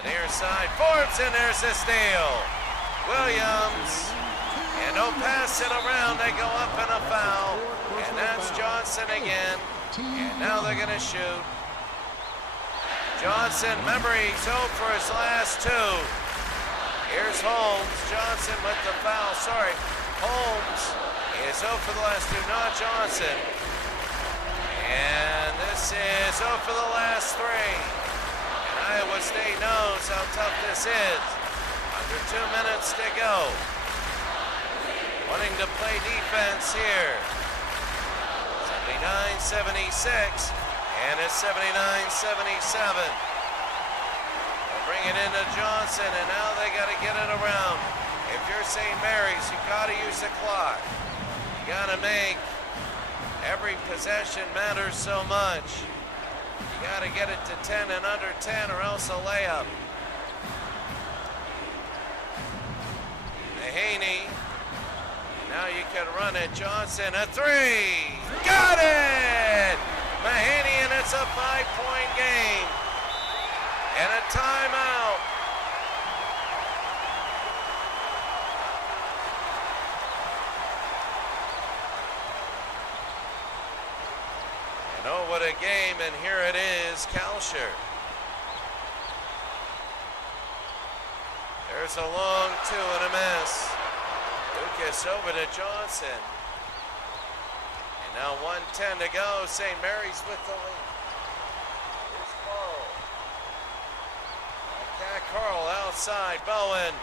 The near side, Forbes, and there's the steal. Williams. And no pass it around, they go up in a foul. And that's Johnson again. And now they're going to shoot. Johnson, remember, he's 0 for his last 2. Here's Holmes. Johnson with the foul. Sorry, Holmes is 0 for the last 2, not Johnson. And this is 0 for the last 3. And Iowa State knows how tough this is. Under 2 minutes to go. Wanting to play defense here. 79-76, and it's 79-77. They'll bring it into Johnson, and now they got to get it around. If you're St. Mary's, you got to use the clock. You got to make every possession matter so much. You got to get it to 10 and under 10, or else a layup. Mahaney. Now you can run it. Johnson, a 3. Got it! Mahaney, and it's a 5-point game. And a timeout. And oh, what a game, and here it is, Kalsher. There's a long 2 and a miss. Lucas over to Johnson. And now 1:10 to go. St. Mary's with the lead. Here's Carl. Cat Carl outside. Bowen.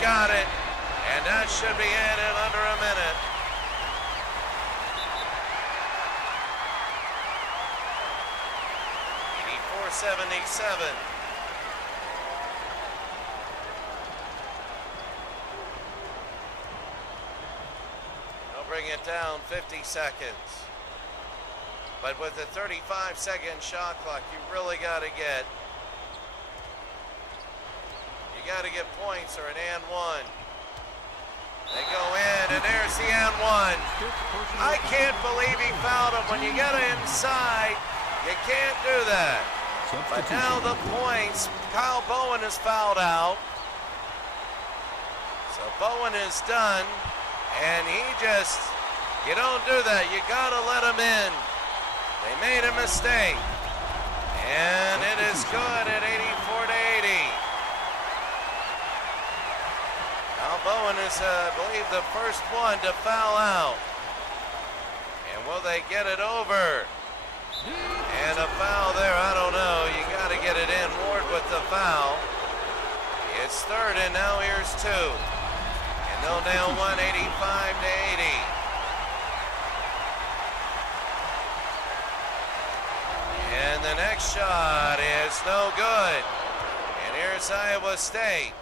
Got it. And that should be in under a minute. .74-77. Bring it down 50 seconds. But with a 35-second shot clock, you really got to get points or an and 1. They go in, and there's the and 1. I can't believe he fouled him. When you get inside, you can't do that. But now the points, Kyle Bowen is fouled out. So Bowen is done. And you don't do that. You gotta let him in. They made a mistake. And it is good at 84-80. Now Bowen is, I believe, the first one to foul out. And will they get it over? And a foul there, I don't know. You gotta get it in. Ward with the foul. It's 3rd, and now here's 2. They'll nail 185-80. And the next shot is no good. And here's Iowa State.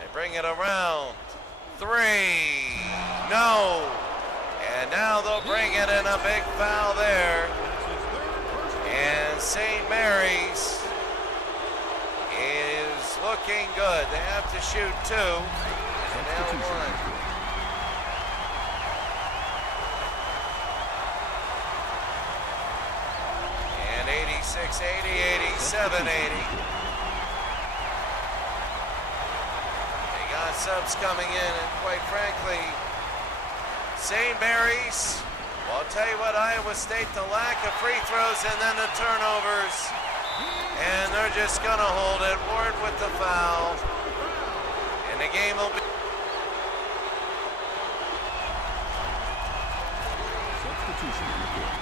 They bring it around. 3. No. And now they'll bring it in, a big foul there. And St. Mary's is looking good. They have to shoot 2. And now 1. And 86-80, 87-80. They got subs coming in, and quite frankly, St. Mary's, well, I'll tell you what, Iowa State, the lack of free throws and then the turnovers, and they're just gonna hold it. Ward with the foul, and the game will be Substitution on the court.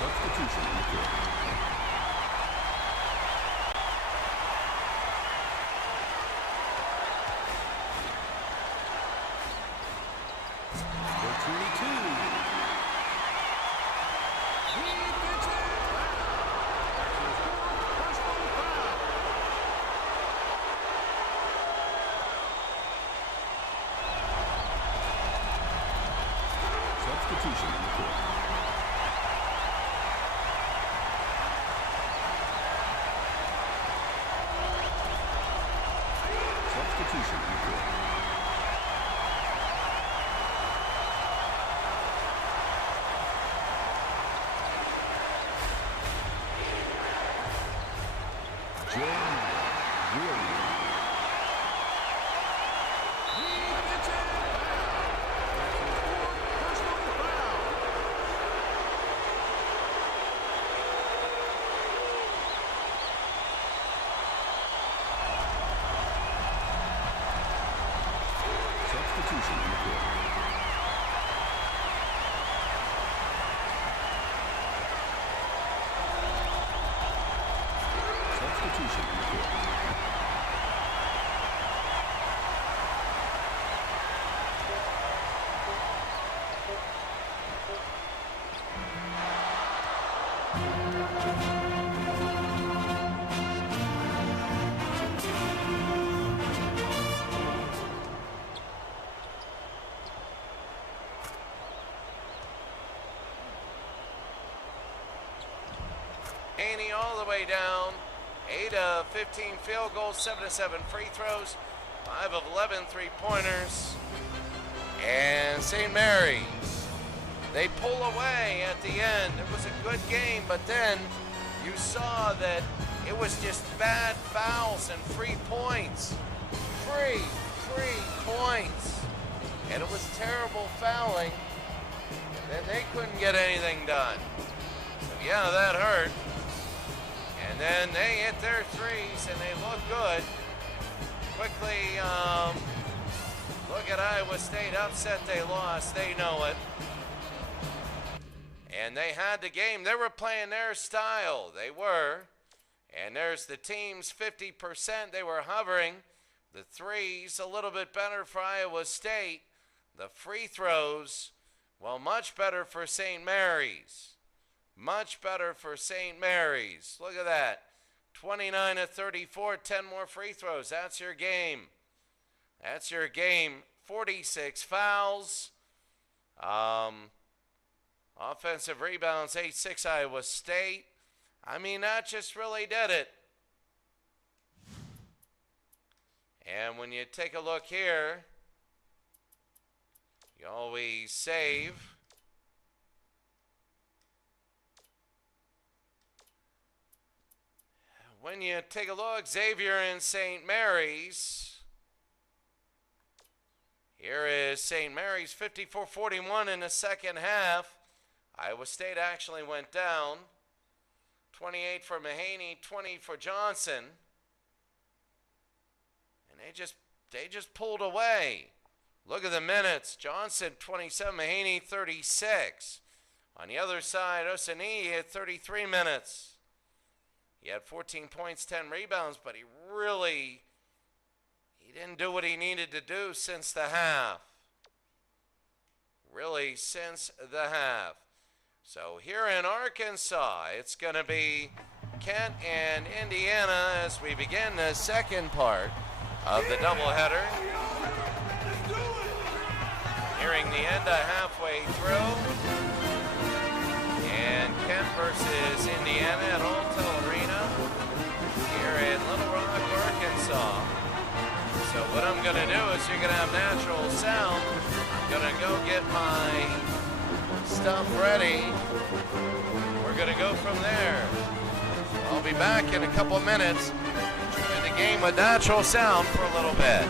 Substitution on the court. Substitution on the court. Substitution on the court. Substitution on the court. Substitution on the court. Haney all the way down. 8 of 15 field goals, 7 of 7 free throws, 5 of 11 three-pointers. And St. Mary's, they pull away at the end. It was a good game, but then you saw that it was just bad fouls and free points. Free points. And it was terrible fouling. And then they couldn't get anything done. So yeah, that hurt. And then they hit their threes and they look good. Quickly, look at Iowa State, upset, they lost, they know it. And they had the game, they were playing their style, they were. And there's the team's 50%, they were hovering. The threes, a little bit better for Iowa State. The free throws, well, much better for St. Mary's. Much better for St. Mary's. Look at that. 29 of 34, 10 more free throws. That's your game. That's your game. 46 fouls. Offensive rebounds, 8-6 Iowa State. I mean, that just really did it. And when you take a look here, you always save. When you take a look, Xavier and St. Mary's. Here is St. Mary's 54-41 in the second half. Iowa State actually went down. 28 for Mahaney, 20 for Johnson. And they just pulled away. Look at the minutes. Johnson 27, Mahaney 36. On the other side, Osani had 33 minutes. He had 14 points, 10 rebounds, but he didn't do what he needed to do since the half. Really, since the half. So here in Arkansas, it's going to be Kent and Indiana as we begin the second part of the doubleheader. Nearing the end of halfway through. And Kent versus Indiana at Alto Arena here in Little Rock, Arkansas. So what I'm going to do is you're going to have natural sound. I'm going to go get my stuff ready. We're going to go from there. I'll be back in a couple of minutes. Enjoy the game with natural sound for a little bit.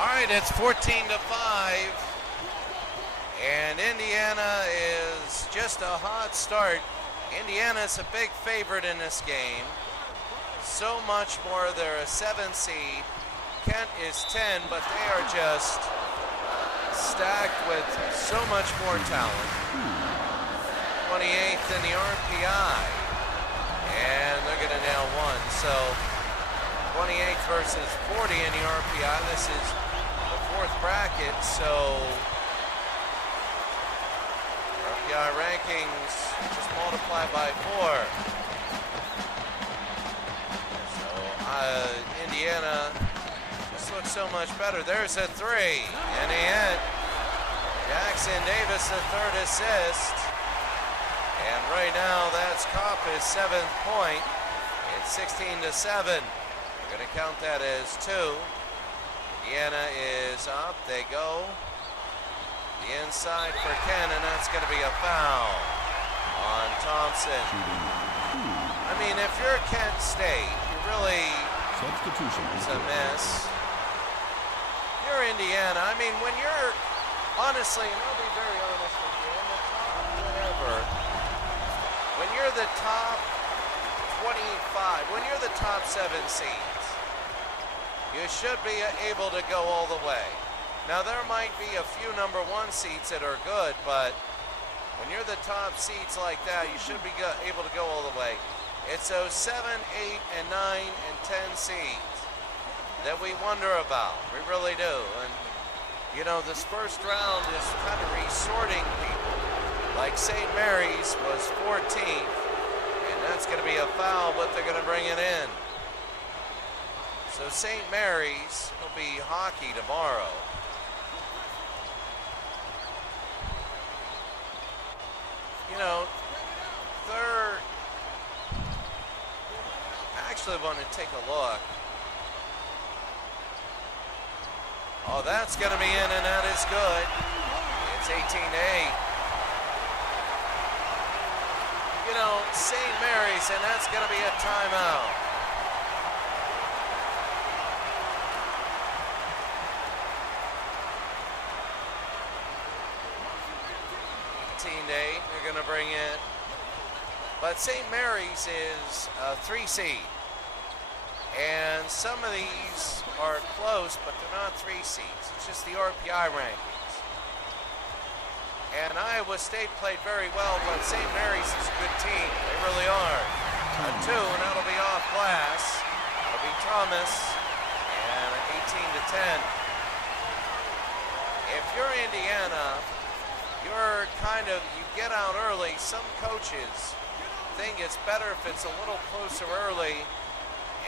All right, it's 14-5, and Indiana is just a hot start. Indiana's a big favorite in this game. So much more, they're a 7 seed. Kent is 10, but they are just stacked with so much more talent. 28th in the RPI, and they're gonna nail one. So 28th versus 40 in the RPI. This is the 4th bracket, so RPI rankings just multiply by 4. So Indiana just looks so much better. There's a 3, and he hit. Jackson Davis, the 3rd assist. And right now, that's Koppa's 7th point. It's 16-7. We're going to count that as 2. Indiana is up. They go. The inside for Ken, and that's going to be a foul on Thompson. I mean, if you're Kent State, you really, it's a miss. You're Indiana. I mean, when you're, honestly, and I'll be very honest with you, in the top whatever, when you're the top 25, when you're the top 7 seeds, you should be able to go all the way. Now, there might be a few number 1 seeds that are good, but when you're the top seeds like that, you should be able to go all the way. It's those 7, 8, and 9, and 10 seeds that we wonder about. We really do. And, you know, this first round is kind of resorting people. Like St. Mary's was 14th, and that's going to be a foul, but they're going to bring it in. So St. Mary's will be hockey tomorrow. You know, they're actually want to take a look. Oh, that's going to be in, and that is good. It's 18-8. St. Mary's, and that's going to be a timeout. Day they're going to bring in, but St. Mary's is a 3 seed, and some of these are close, but they're not 3 seeds. It's just the RPI rankings. And Iowa State played very well, but St. Mary's is a good team. They really are. A 2, and that'll be off glass. That'll be Thomas, and 18-10. If you're Indiana, you're you get out early. Some coaches think it's better if it's a little closer early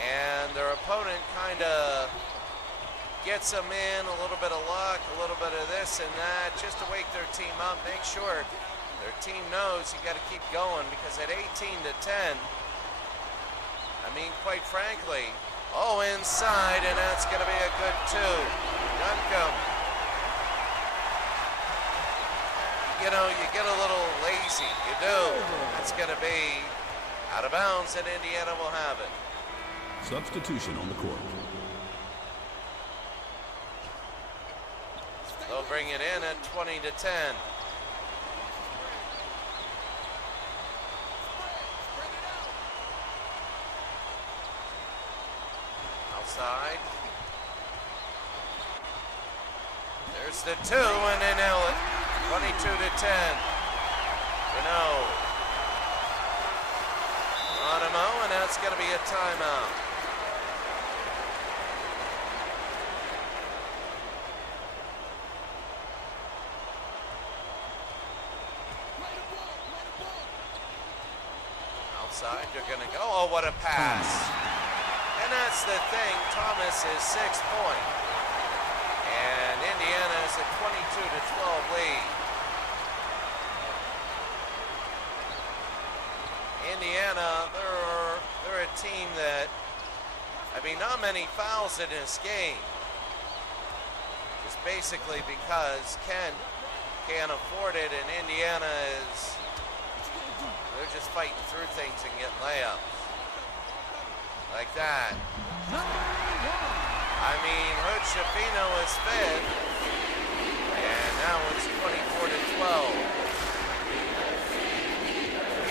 and their opponent kind of gets them in, a little bit of luck, a little bit of this and that, just to wake their team up. Make sure their team knows you got to keep going, because at 18-10, I mean, quite frankly, inside, and that's going to be a good 2. Duncombe. You know, you get a little lazy. You do. It's going to be out of bounds, and Indiana will have it. Substitution on the court. They'll bring it in at 20-10. Outside. There's the 2, and they nail it. 22-10. Renault. Geronimo, and that's going to be a timeout. Outside, they're going to go. Oh, what a pass. And that's the thing. Thomas is 6 point. And Indiana is a 22-12 lead. Indiana, they're a team that, I mean, not many fouls in this game. Just basically because Kent can't afford it, and Indiana is, they're just fighting through things and getting layups. Like that. I mean, Hood Shafino is 5th, and now it's 24-12.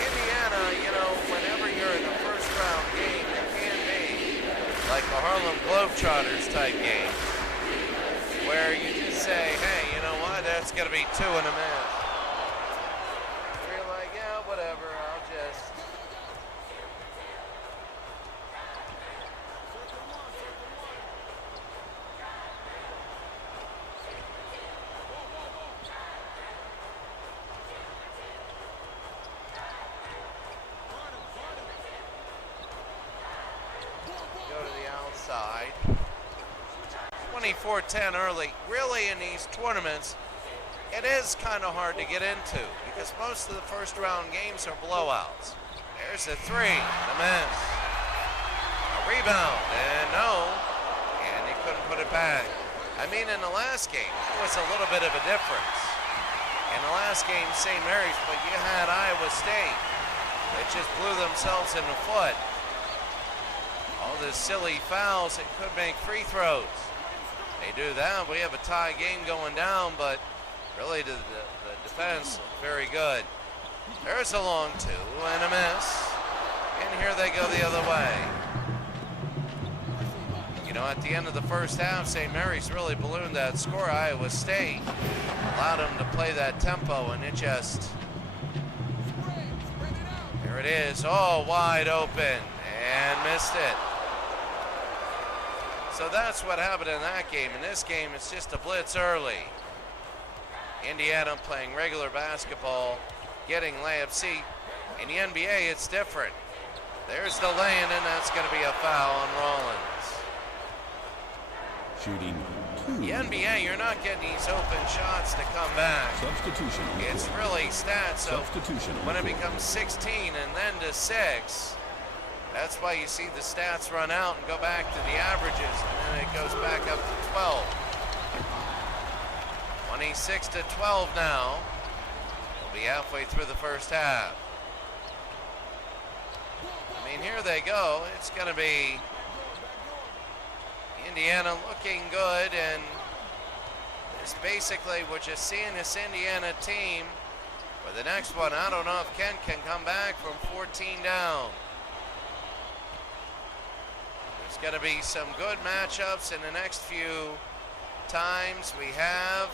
Indiana, you know, whenever you're in a first-round game, it can be like a Harlem Globetrotters type game, where you just say, hey, you know what, that's going to be 2 and a miss. You're like, yeah, whatever, I'll just... go to the outside. 24-10 early. Really, in these tournaments, it is kind of hard to get into because most of the first round games are blowouts. There's a 3 and a miss. A rebound, and no, and he couldn't put it back. I mean, in the last game, it was a little bit of a difference. In the last game, St. Mary's, but you had Iowa State that just blew themselves in the foot. All the silly fouls that could make free throws. They do that. We have a tie game going down, but really the defense very good. There's a long 2 and a miss. And here they go the other way. You know, at the end of the first half, St. Mary's really ballooned that score. Iowa State allowed them to play that tempo, and it just... There it is. Oh, wide open. And missed it. So that's what happened in that game. In this game, it's just a blitz early. Indiana playing regular basketball, getting layups. See, in the NBA, it's different. There's the lay-in, and that's going to be a foul on Rollins. Shooting 2. The NBA, you're not getting these open shots to come back. Substitution. It's really stats. So Substitution. when it becomes 16 and then to 6, that's why you see the stats run out and go back to the averages, and then it goes back up to 12. 26-12 now. We'll be halfway through the first half. here they go. It's going to be Indiana looking good, and it's basically we're just seeing this Indiana team. For the next one, I don't know if Kent can come back from 14 down. There's going to be some good matchups in the next few times we have.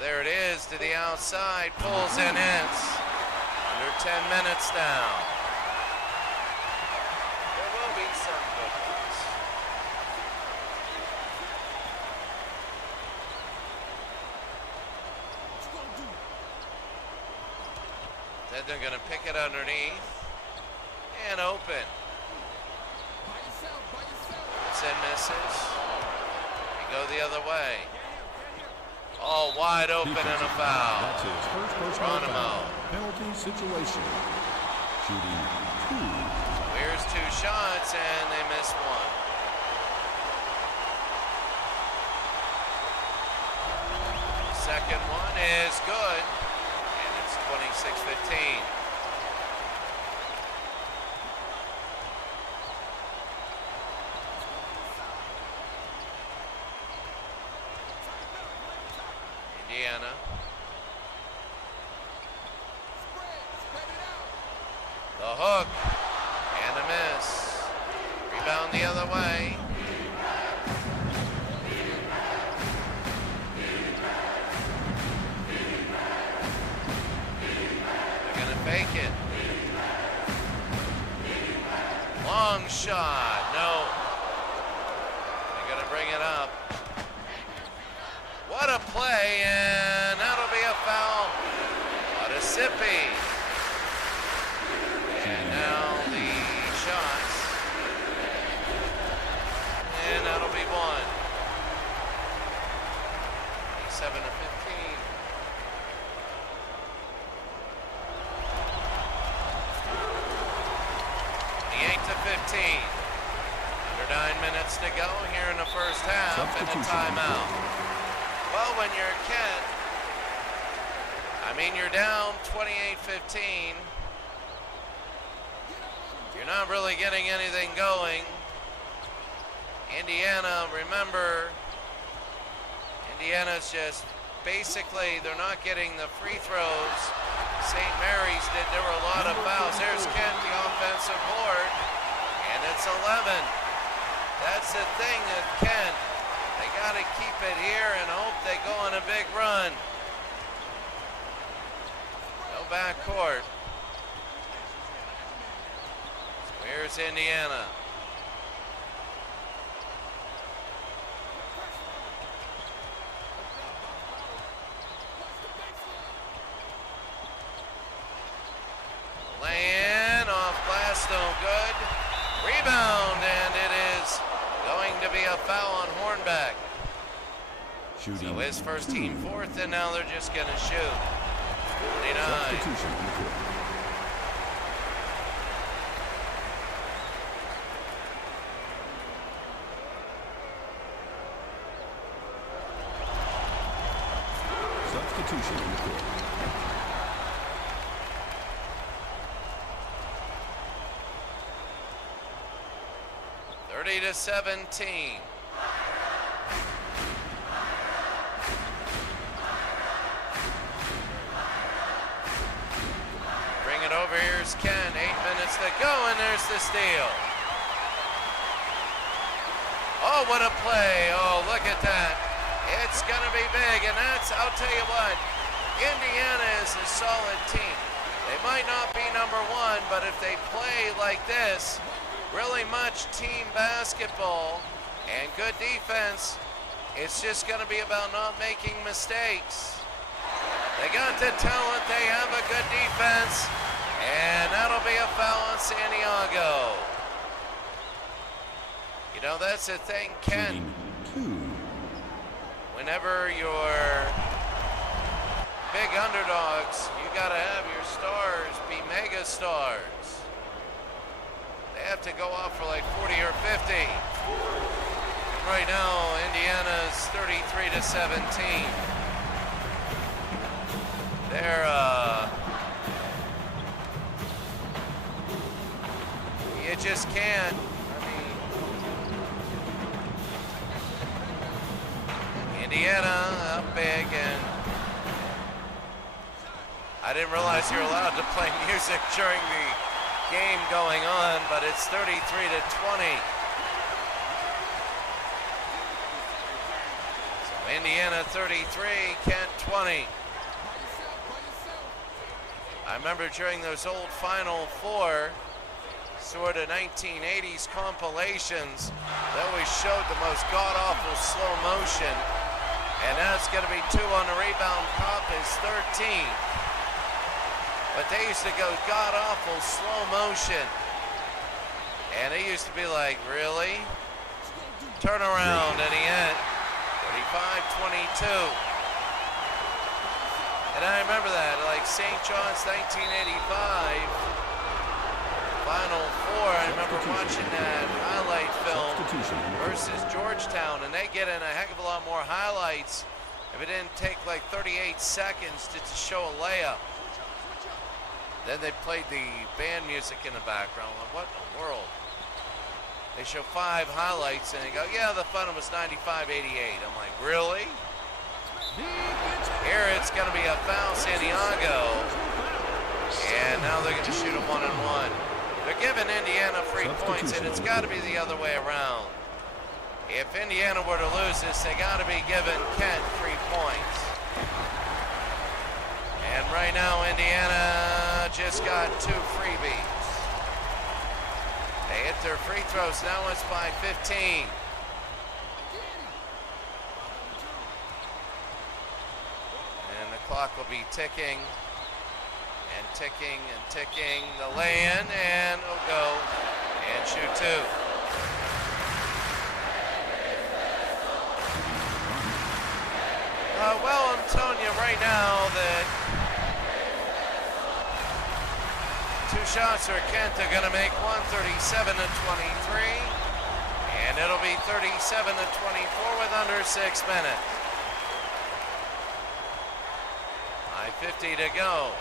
There it is to the outside, pulls and hits. Under 10 minutes down. There will be some good ones. Then they're going to pick it underneath and open. Hits and misses. We go the other way. All wide open and a foul. That's his first personal foul. Penalty situation. Shooting 2. Here's 2 shots and they miss one. Second one is good, and it's 26-15. Indiana. The hook and a miss. Rebound the other way. They're gonna fake it. Long shot, no. They're gonna bring it up. What a play, and that'll be a foul. Mississippi. And now the shots. And that'll be one. 7-15. 8-15. Under 9 minutes to go here in the first half, and a timeout. Well, when you're Kent, I mean, you're down 28-15. You're not really getting anything going. Indiana, remember, Indiana's just basically, they're not getting the free throws. St. Mary's did, there were a lot of fouls. There's Kent, the offensive board, and it's 11. That's the thing that Kent, they got to keep it here and hope they go on a big run. No backcourt. So here's Indiana. Lay in off glass, no good. Rebound, and it is going to be a foul on Hornbeck. Shooting. So his first team fourth, and now they're just going to shoot. 29. Substitution in the court. Substitution in the court. 30-17. Bring it over, here's Ken, 8 minutes to go, and there's the steal. Oh, what a play, oh, look at that. It's gonna be big, and that's, I'll tell you what, Indiana is a solid team. They might not be number one, but if they play like this, really much team basketball and good defense, it's just going to be about not making mistakes. They got the talent, they have a good defense, and that'll be a foul on Santiago. You know, that's the thing, Ken. Whenever you're big underdogs, you got to have your stars be mega stars. They have to go off for like 40 or 50. Right now, Indiana's 33-17. You just can't. I mean, Indiana up big, and I didn't realize you're allowed to play music during the game going on, but it's 33-20. So Indiana 33, Kent 20. I remember during those old Final Four sort of 1980s compilations, they always showed the most god-awful slow motion, and that's going to be 2 on the rebound. Pop is 13. But they used to go god-awful slow motion, and it used to be like, really? Turn around in the end, 35-22. And I remember that, like St. John's 1985 Final Four. I remember watching that highlight film versus Georgetown, and they get in a heck of a lot more highlights if it didn't take like 38 seconds to show a layup. Then they played the band music in the background. Like, what in the world? They show 5 highlights and they go, yeah, the final was 95-88. I'm like, really? Here it's going to be a foul, Santiago. And now they're going to shoot a 1-and-1. They're giving Indiana free points, and it's got to be the other way around. If Indiana were to lose this, they got to be giving Kent free points. And right now, Indiana just got 2 freebies. They hit their free throws. Now it's by 15. And the clock will be ticking and ticking and ticking. The lay-in, and it'll go and shoot 2. Well, I'm telling you right now that 2 shots for Kent are going to make one, 37-23, and it'll be 37-24 with under 6 minutes. 5:50 to go.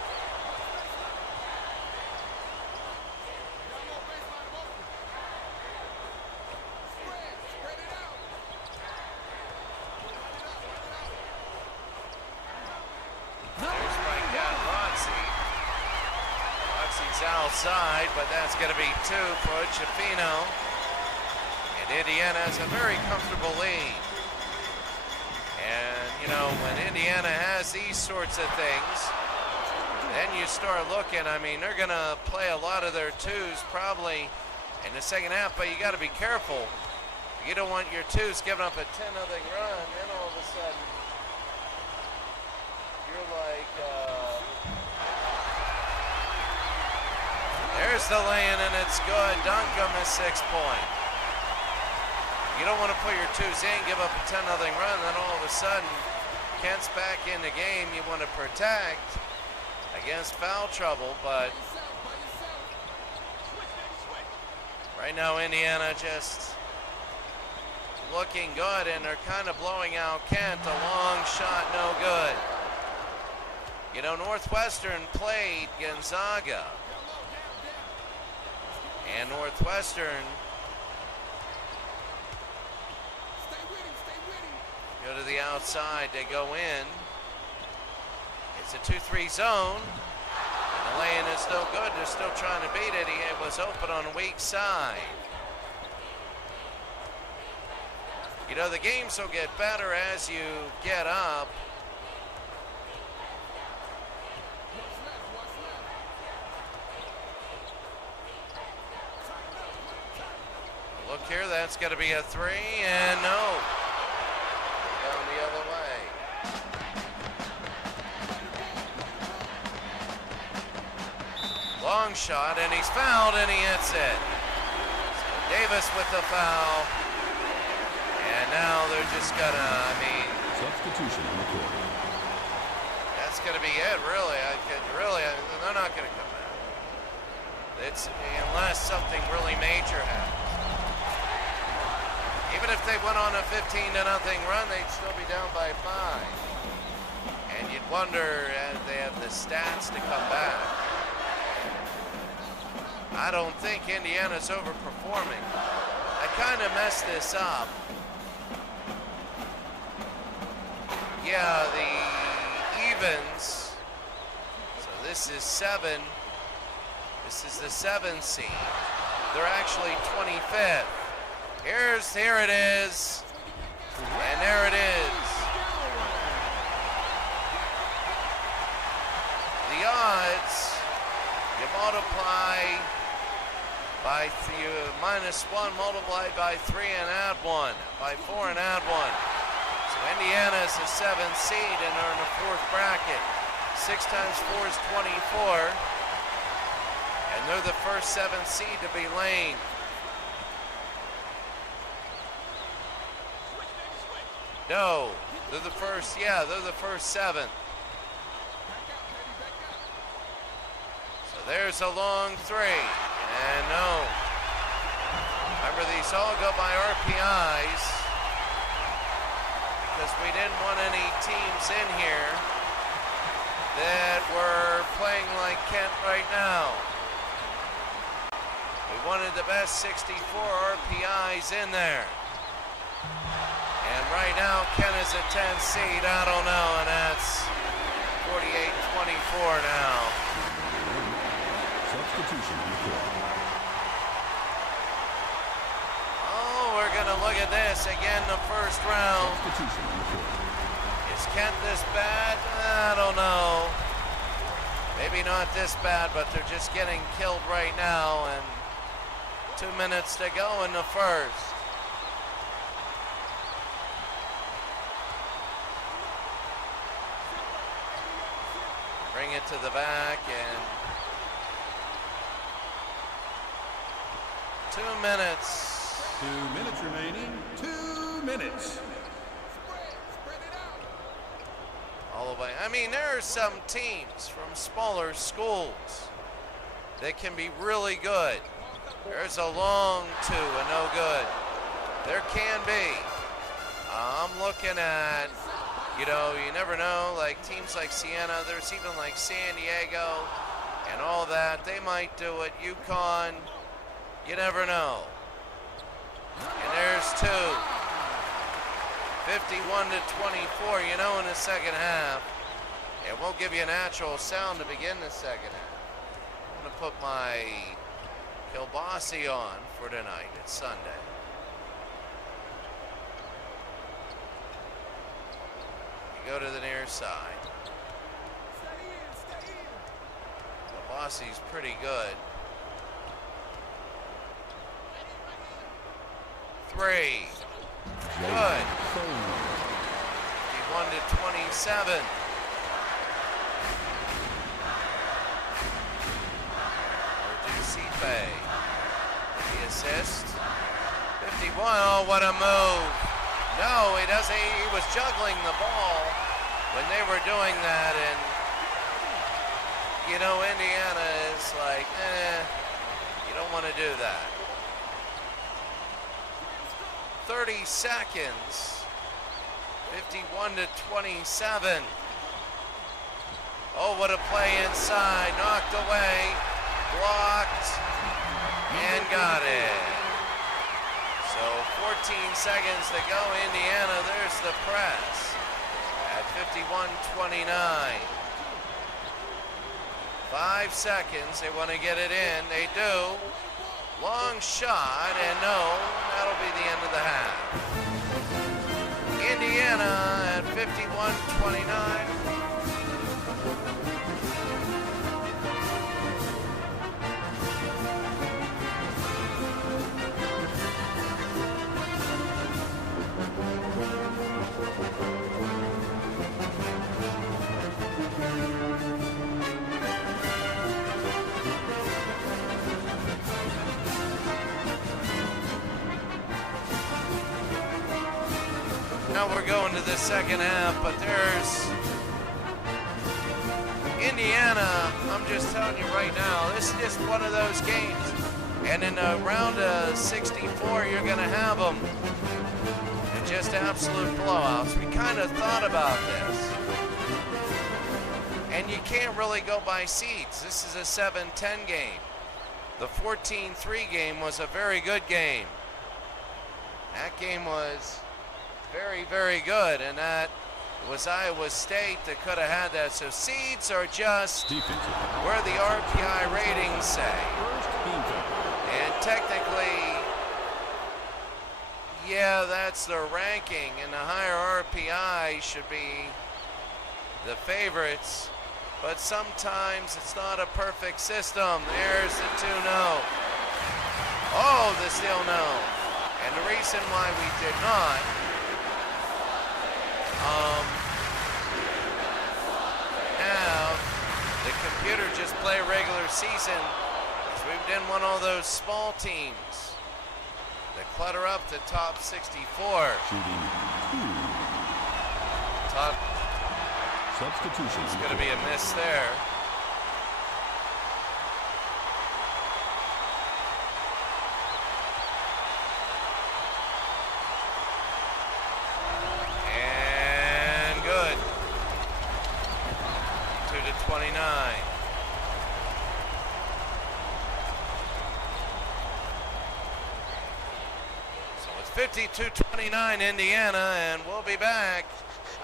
Outside, but that's going to be 2 for Chafino. And Indiana has a very comfortable lead. And, you know, when Indiana has these sorts of things, then you start looking. I mean, they're going to play a lot of their 2s probably in the second half, but you got to be careful. You don't want your 2s giving up a 10-0 run, then all of a sudden you're like, there's the lay-in, and it's good. Duncombe is 6 point. You don't want to put your 2s in, give up a 10-0 run, then all of a sudden, Kent's back in the game. You want to protect against foul trouble, but right now Indiana just looking good, and they're kind of blowing out Kent. A long shot, no good. You know, Northwestern played Gonzaga. And Northwestern go to the outside, they go in. It's a 2-3 zone. And the lay-in is still good. They're still trying to beat it. He was open on the weak side. You know, the games will get better as you get up. Look here, that's going to be a 3, and no. Down the other way. Long shot, and he's fouled, and he hits it. So Davis with the foul. And now they're just going to, I mean. Substitution on the court. That's going to be it, really. They're not going to come out. It's unless something really major happens. Even if they went on a 15-0 run, they'd still be down by 5. And you'd wonder if they have the stats to come back. I don't think Indiana's overperforming. I kind of messed this up. Yeah, the evens. So this is 7. This is the 7 seed. They're actually 25th. Here it is. And there it is. The odds, you multiply by -1, multiply by 3 and add 1, by 4 and add 1. So Indiana is the 7th seed and they're in the 4th bracket. 6 times 4 is 24. And they're the first 7th seed to be Lane. No, they're the first, yeah, they're the first 7. So there's a long 3, and no. Remember, these all go by RPIs because we didn't want any teams in here that were playing like Kent right now. We wanted the best 64 RPIs in there. And right now, Kent is a 10 seed. I don't know, and that's 48-24 now. Substitution report. Oh, we're going to look at this again the first round. Substitution report. Is Kent this bad? I don't know. Maybe not this bad, but they're just getting killed right now, and 2 minutes to go in the first. Bring it to the back, and 2 minutes. 2 minutes remaining. 2 minutes. All the way. I mean, there are some teams from smaller schools that can be really good. There's a long 2 and no good. There can be. I'm looking at, you know, you never know, like teams like Siena, there's even like San Diego and all that. They might do it. UConn, you never know. And there's 2. 51-24, you know, in the second half. It won't give you a natural sound to begin the second half. I'm going to put my Kilbasi on for tonight. It's Sunday. You go to the near side. Kilbasi's pretty good. 3. Good. 51-27. Orducipe. The assist. 51. Oh, what a move. No, he doesn't. He was juggling the ball when they were doing that, and you know, Indiana is like, you don't want to do that. 30 seconds. 51-27. Oh, what a play inside. Knocked away. Blocked. And got it. So 14 seconds to go. Indiana, there's the press at 51-29. 5 seconds. They want to get it in. They do. Long shot, and no, that'll be the end of the half. Indiana at 51-29. Now we're going to the second half, but there's Indiana. I'm just telling you right now, this is just one of those games. And in a round of 64, you're going to have them. And just absolute blowouts. We kind of thought about this. And you can't really go by seeds. This is a 7-10 game. The 14-3 game was a very good game. That game was very, very good, and that was Iowa State that could have had that. So seeds are just where the RPI ratings say. And technically, yeah, that's the ranking, and the higher RPI should be the favorites. But sometimes it's not a perfect system. There's the 2-0. Oh, the still no. And the reason why we did not have the computer just play regular season is we didn't want all those small teams that clutter up the top 64. Shooting 2. Top Substitution. It's going to be a miss there. And good. 2-29. So it's 52-29 Indiana, and we'll be back.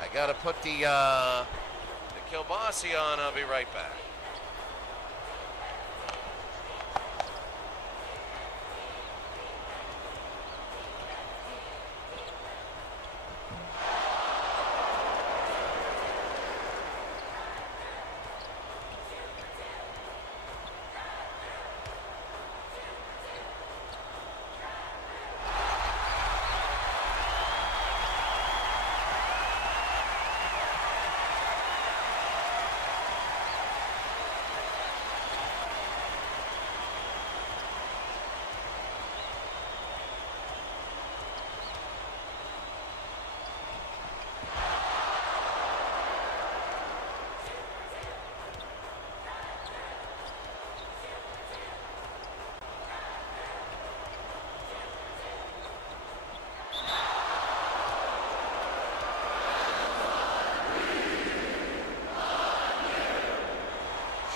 I got to put the kielbasa on. I'll be right back.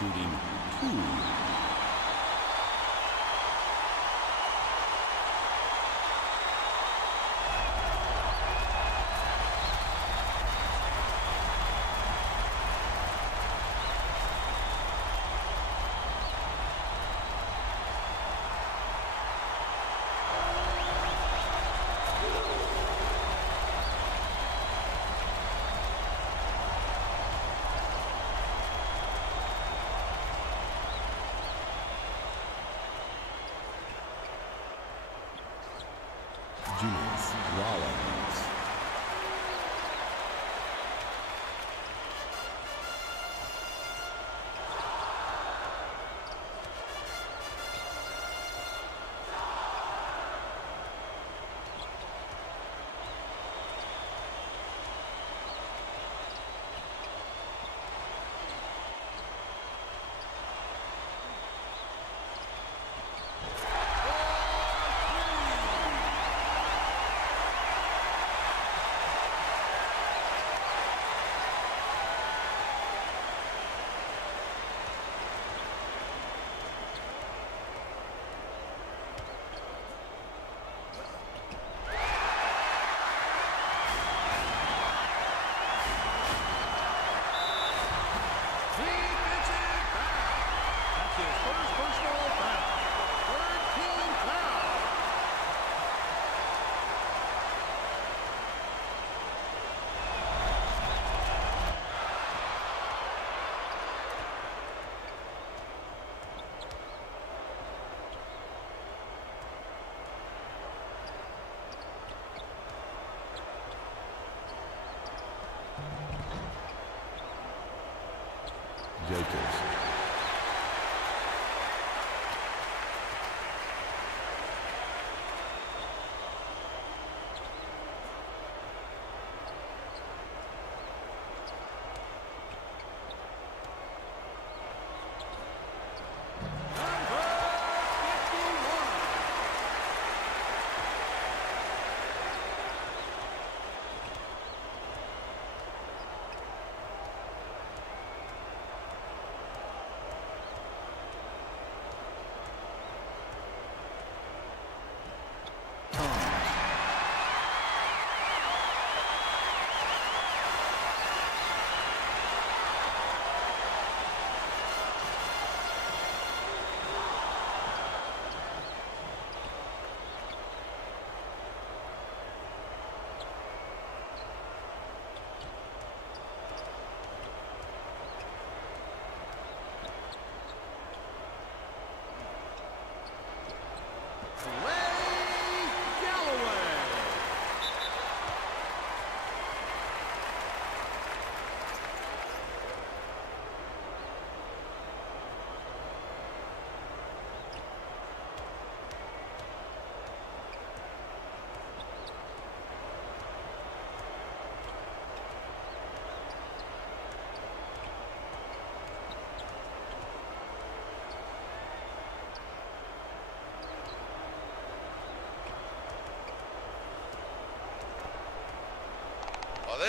Shooting 2. Julius Rollins.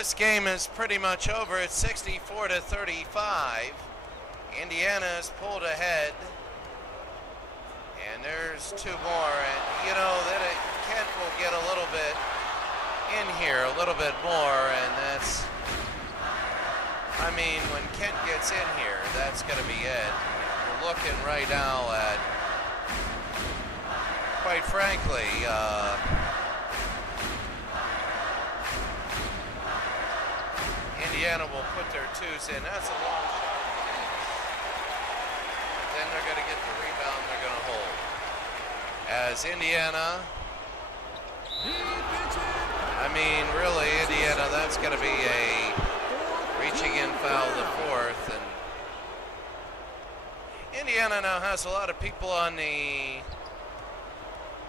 this game is pretty much over. It's 64-35. Indiana has pulled ahead. And there's two more. And, you know, that Kent will get a little bit in here, a little bit more. And that's, I mean, when Kent gets in here, that's going to be it. We're looking right now at, quite frankly, Indiana will put their twos in. That's a long shot. Then they're going to get the rebound. They're going to hold. As Indiana, I mean, really, Indiana, that's going to be a reaching in foul, the fourth. And Indiana now has a lot of people on the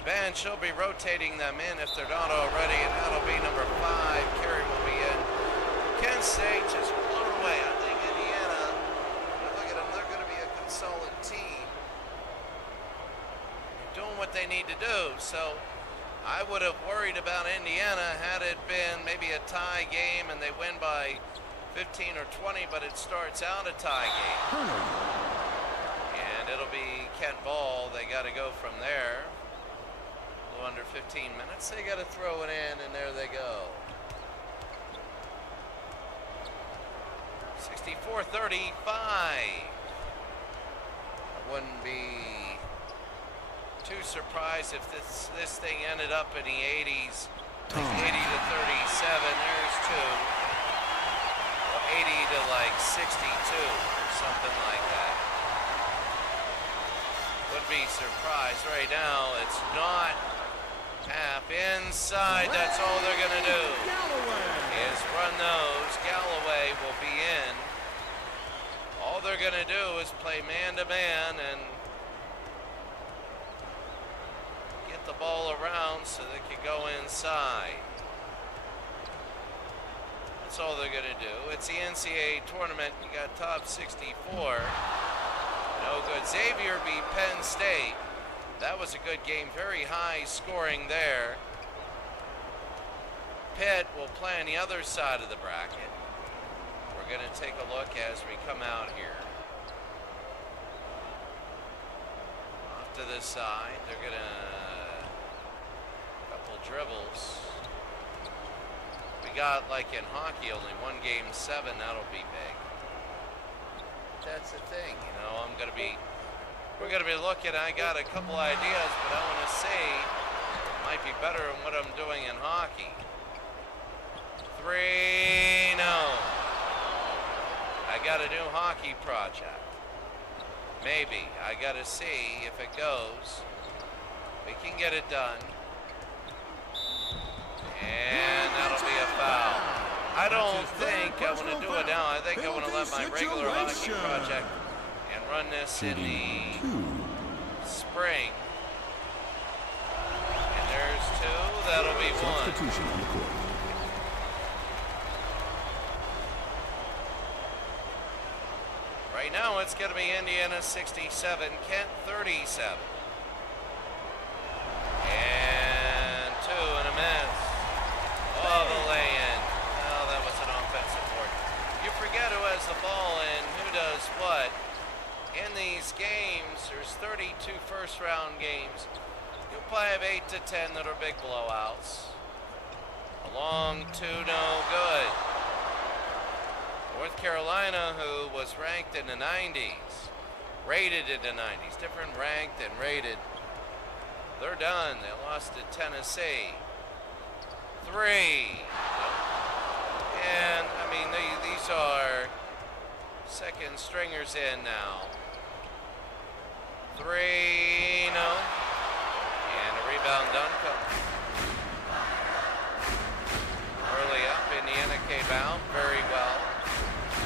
bench. They'll be rotating them in if they're not already, and that'll be number 5. Carey will be in. Kent State just blown away. I think Indiana, look at them, they're going to be a good solid team. Doing what they need to do. So I would have worried about Indiana had it been maybe a tie game and they win by 15 or 20, but it starts out a tie game. And it'll be Kent ball. They got to go from there. A little under 15 minutes. They got to throw it in, and there they go. 64-35. I wouldn't be too surprised if this thing ended up in the 80s, like 80-37. There's 2. Or 80 to like 62 or something like that. Wouldn't be surprised. Right now, it's not half inside. That's all they're gonna do is run those. Galloway will be in. All they're gonna do is play man-to-man and get the ball around so they can go inside. That's all they're gonna do. It's the NCAA tournament. You got top 64. No good. Xavier beat Penn State. That was a good game. Very high scoring there. Pitt will play on the other side of the bracket. We're going to take a look as we come out here. Off to this side. They're going to... couple dribbles. We got, like in hockey, only 1 game 7. That'll be big. That's the thing, you know. We're going to be looking. I got a couple ideas, but I want to see. Might be better than what I'm doing in hockey. 3, no. I got a new hockey project. Maybe. I got to see if it goes. We can get it done. And that'll be a foul. I don't think I want to do it now. I think I want to let my regular hockey project and run this in the spring. And there's 2. That'll be 1. Substitution on the court. Right now it's going to be Indiana 67, Kent 37. And 2 and a miss. Oh, the lay-in. Oh, that was an offensive board. You forget who has the ball and who does what. In these games, there's 32 first-round games. You'll probably have 8 to 10 that are big blowouts. A long 2, no good. North Carolina, who was ranked in the 90s, rated in the 90s, different ranked and rated. They're done. They lost to Tennessee. 3. And, I mean, these are second stringers in now. 3, no. And a rebound done comes. Early up, Indiana came out very well.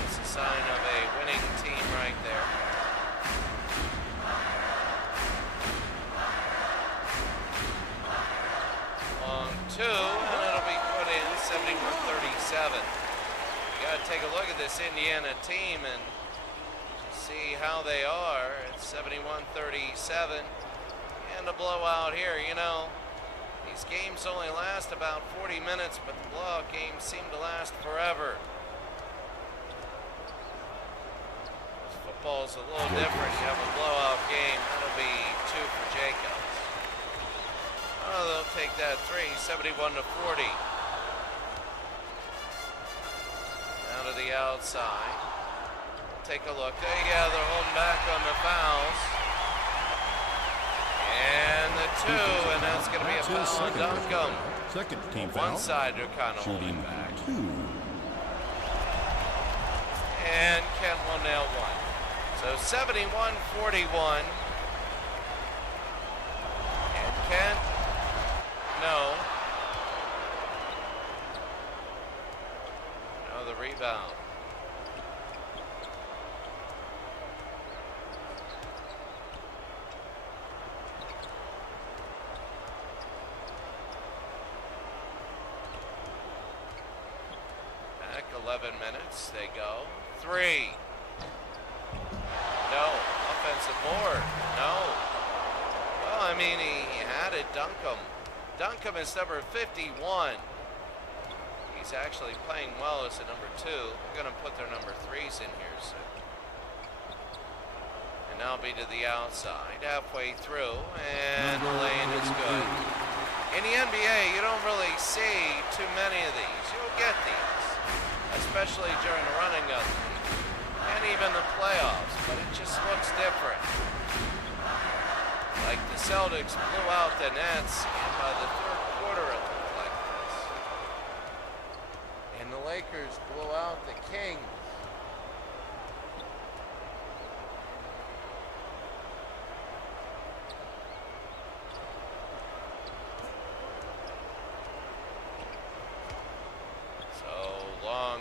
It's a sign of a winning team right there. Long 2, and it'll be put in 71-37. You got to take a look at this Indiana team and see how they are. It's 71-37, and a blowout here. You know, These games only last about 40 minutes, but the blowout games seem to last forever. Football is a little different. You have a blowout game, that'll be 2 for Jacobs. Oh, they'll take that 3, 71 to 40. Now to the outside. Take a look. Yeah, they're holding back on the fouls. And the 2, and that's going to be a foul on Duncombe. Second team foul. One side they're kind of holding back. 2. And Kent will nail 1. So 71-41. And Kent, no. No, the rebound. Back 11 minutes, they go. 3. No. Offensive board. No. Well, I mean, he had it. Duncombe. Duncombe is number 51. He's actually playing well as a number 2. They're going to put their number 3s in here soon. And now be to the outside, halfway through, and the lane is good. In the NBA, you don't really see too many of these. You'll get these, especially during the running of them. And even the playoffs, but it just looks different. Like the Celtics blew out the Nets, and by the 3rd quarter it looked like this. And the Lakers blew out the Kings.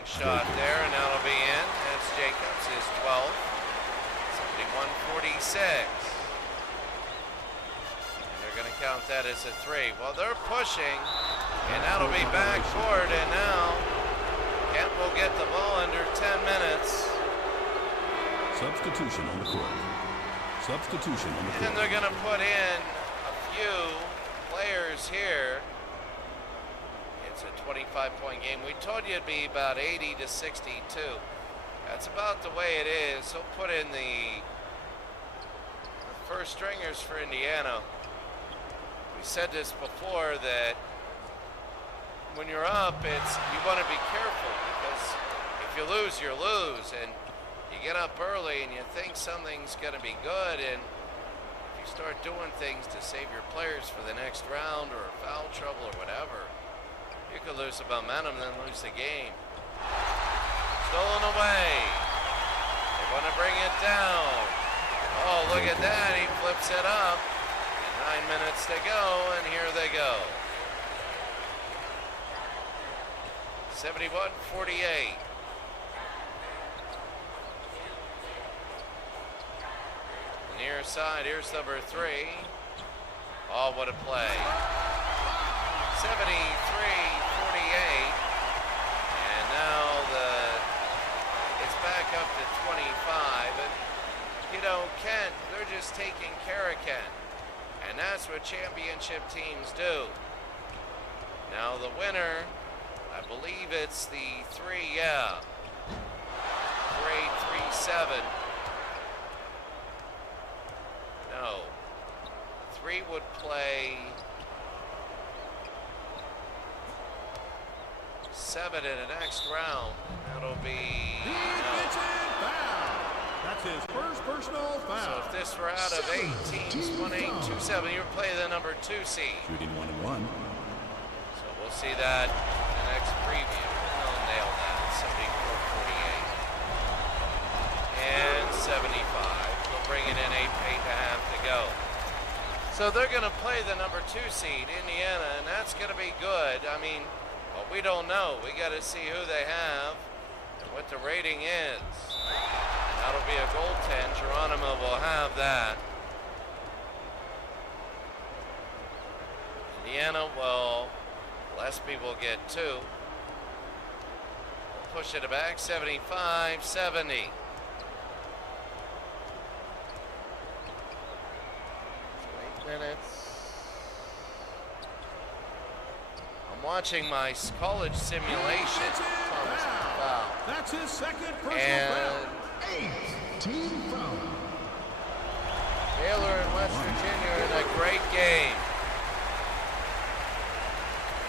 Shot there, and that'll be in. That's Jacobs, his 12th. 71-46. And they're going to count that as a 3. Well, they're pushing, and that'll be backcourt, and now Kent will get the ball under 10 minutes. Substitution on the court. Substitution on the court. And they're going to put in a few players here. It's a 25-point game. We told you it'd be about 80 to 62. That's about the way it is. He'll put in the first stringers for Indiana. We said this before that when you're up, you want to be careful because if you lose, you lose, and you get up early and you think something's going to be good, and if you start doing things to save your players for the next round or foul trouble or whatever, you could lose the momentum and then lose the game. Stolen away. They want to bring it down. Oh, look at that. He flips it up. 9 minutes to go, and here they go. 71-48. The near side, here's number 3. Oh, what a play. 73-48. And now it's back up to 25. And, you know, Kent, they're just taking care of Kent. And that's what championship teams do. Now the winner, I believe it's the 3, yeah. 3-7. No. 3 would play 7 in the next round. That'll be That's his first personal foul. So if this were out of 8 teams, 1-8-2-7, you would play the number 2 seed. Shooting 1 and 1. So we'll see that in the next preview. They'll nail that. 74-48. And 75. They'll bring it in 8.5 to go. So they're going to play the number 2 seed, Indiana, and that's going to be good. I mean, but we don't know. We got to see who they have and what the rating is. That'll be a goaltend. Geronimo will have that. Indiana will, Gillespie will get 2. We'll push it back, 75-70. 8 minutes. watching my college simulation. Thomas with the foul. That's his second personal And foul. 8 team foul. Baylor and West Virginia are in a great game.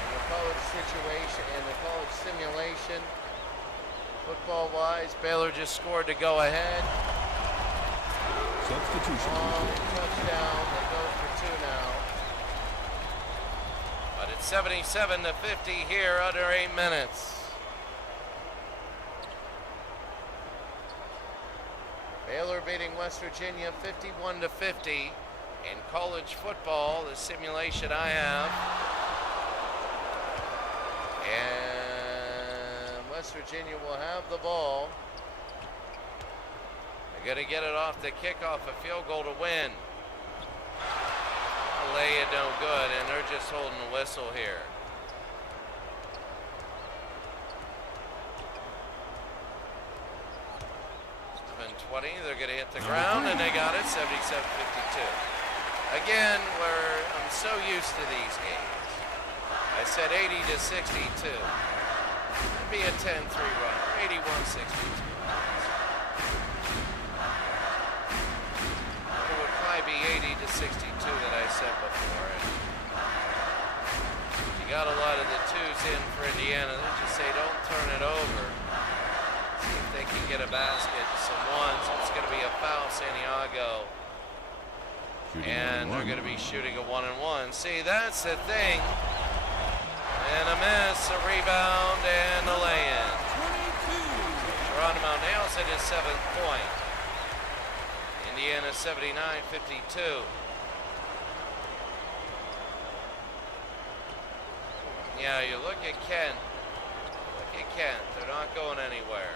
In the college situation, in the college simulation, football-wise, Baylor just scored to go ahead. Substitution. Long touchdown. They go for 2 now. But it's 77-50 here, under 8 minutes. Baylor beating West Virginia 51-50 in college football, the simulation I have. And West Virginia will have the ball. They're going to get it off the kickoff, a field goal to win. Lay it no good, and they're just holding the whistle here. 20, they're going to hit the ground, and they got it, 77-52. Again, I'm so used to these games. I said 80-62. It'd be a 10-3 run, or 81-62. It would probably be 80-62 that I said before. And you got a lot of the twos in for Indiana. They just say, don't turn it over. See if they can get a basket, some ones. It's going to be a foul, Santiago. And they're going to be shooting a 1-and-1. See, that's the thing. And a miss, a rebound, and a lay-in. Geronimo nails it, his 7th point. Indiana 79-52. Yeah, you look at Kent. Look at Kent. They're not going anywhere.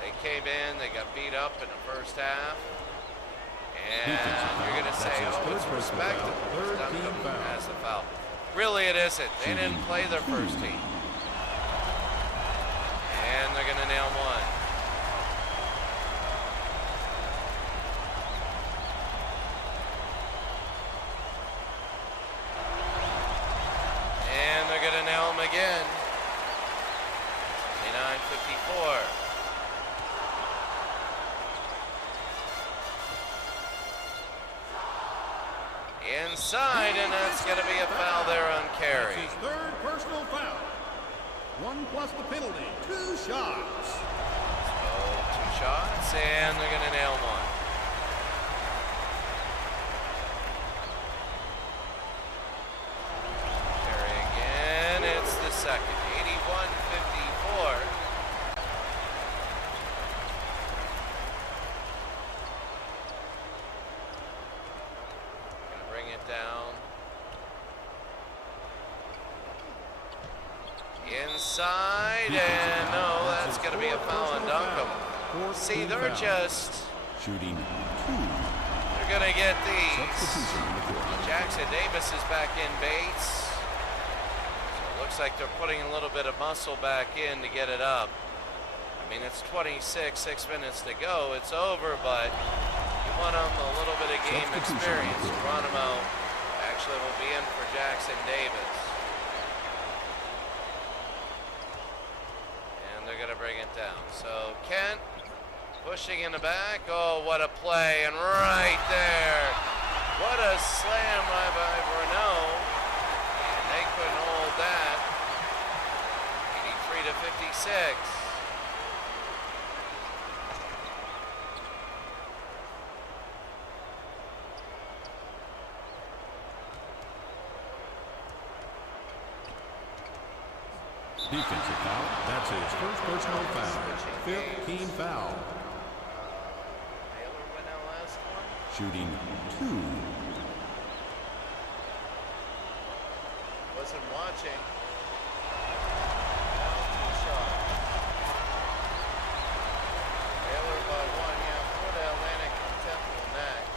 They came in, they got beat up in the first half. And you're going to say, oh, it's respectable. Duncan has the foul. Really, it isn't. They didn't play their first team. And they're going to nail one. And they're going to nail them again. 29-54. Inside, and that's going to be a foul there on Carey. That's his 3rd personal foul. 1 plus the penalty. 2 shots. So 2 shots, and they're going to nail one. Carey again. It's the second. 81-54. Down. Inside, and no, that's going to be a foul on Duncan. See, they're just shooting 2. They're going to get these. Jackson Davis is back in Bates. So it looks like they're putting a little bit of muscle back in to get it up. I mean, it's 26, 6 minutes to go. It's over, but you want them a little bit of game experience. Geronimo actually will be in for Jackson Davis. And they're going to bring it down. So Kent pushing in the back. Oh, what a play. And right there. What a slam by Bruneau. And they couldn't hold that. 83-56. Defensive foul. That's his 1st personal foul. 5th team foul. Baylor went out last one. Shooting 2. Wasn't watching. Now 2 shots. Baylor by 1. Yeah, Florida Atlantic and Temple next.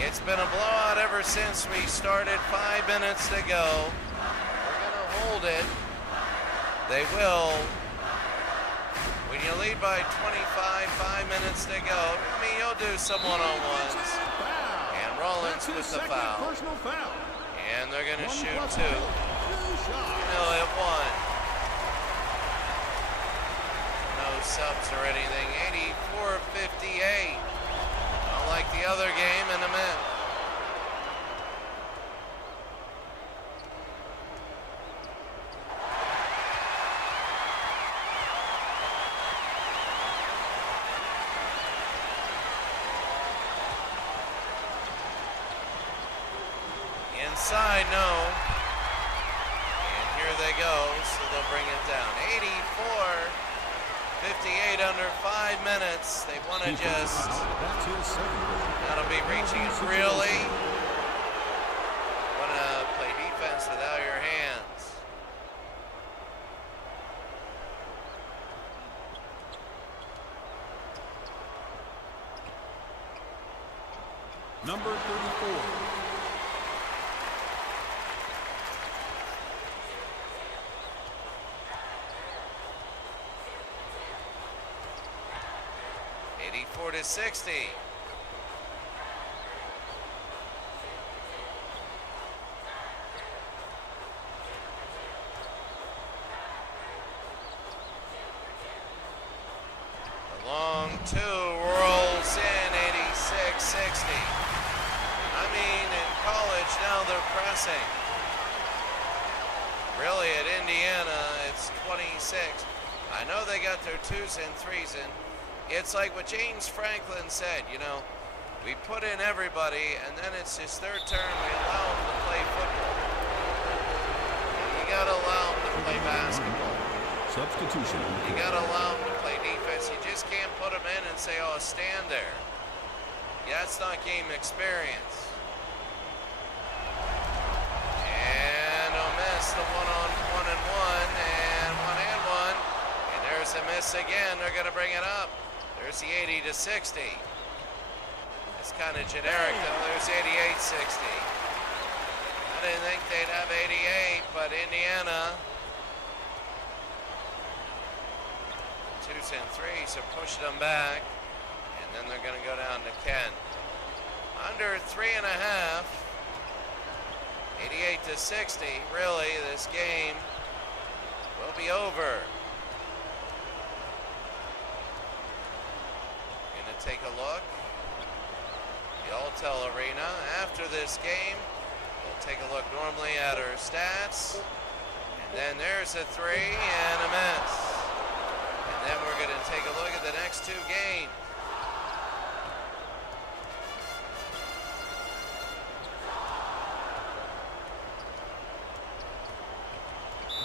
It's been a blowout ever since we started. 5 minutes to go. We're going to hold it. They will. When you lead by 25, 5 minutes to go, I mean, you'll do some one-on-ones. And Rollins with the foul. And they're going to shoot 2. They'll hit 1. No subs or anything. 84-58. Like the other game in a minute. Inside, no. And here they go, so they'll bring it down. 84-58 under 5 minutes. They want to just, that'll be reaching it. Really want to play defense without your hands. Number 34. To 60. The long 2 rolls in. 86-60. I mean, in college now they're pressing. Really, at Indiana, it's 26. I know they got their 2s and 3s in. It's like what James Franklin said, you know, we put in everybody, and then it's his 3rd term, we allow him to play football. You gotta allow him to play basketball. Substitution. You gotta allow him to play defense. You just can't put him in and say, oh, stand there. Yeah, that's not game experience. And a miss, the 1-on-1 and 1, and 1 and 1. And there's a miss again. They're gonna bring it up. There's the 80-60. It's kind of generic though. There's 88-60. I didn't think they'd have 88, but Indiana, 2s and 3s are pushing them back, and then they're going to go down to Kent. Under 3.5. 88-60. Really, this game will be over. Take a look. The Alltel Arena. After this game, we'll take a look normally at her stats. And then there's a 3 and a miss. And then we're going to take a look at the next 2 games.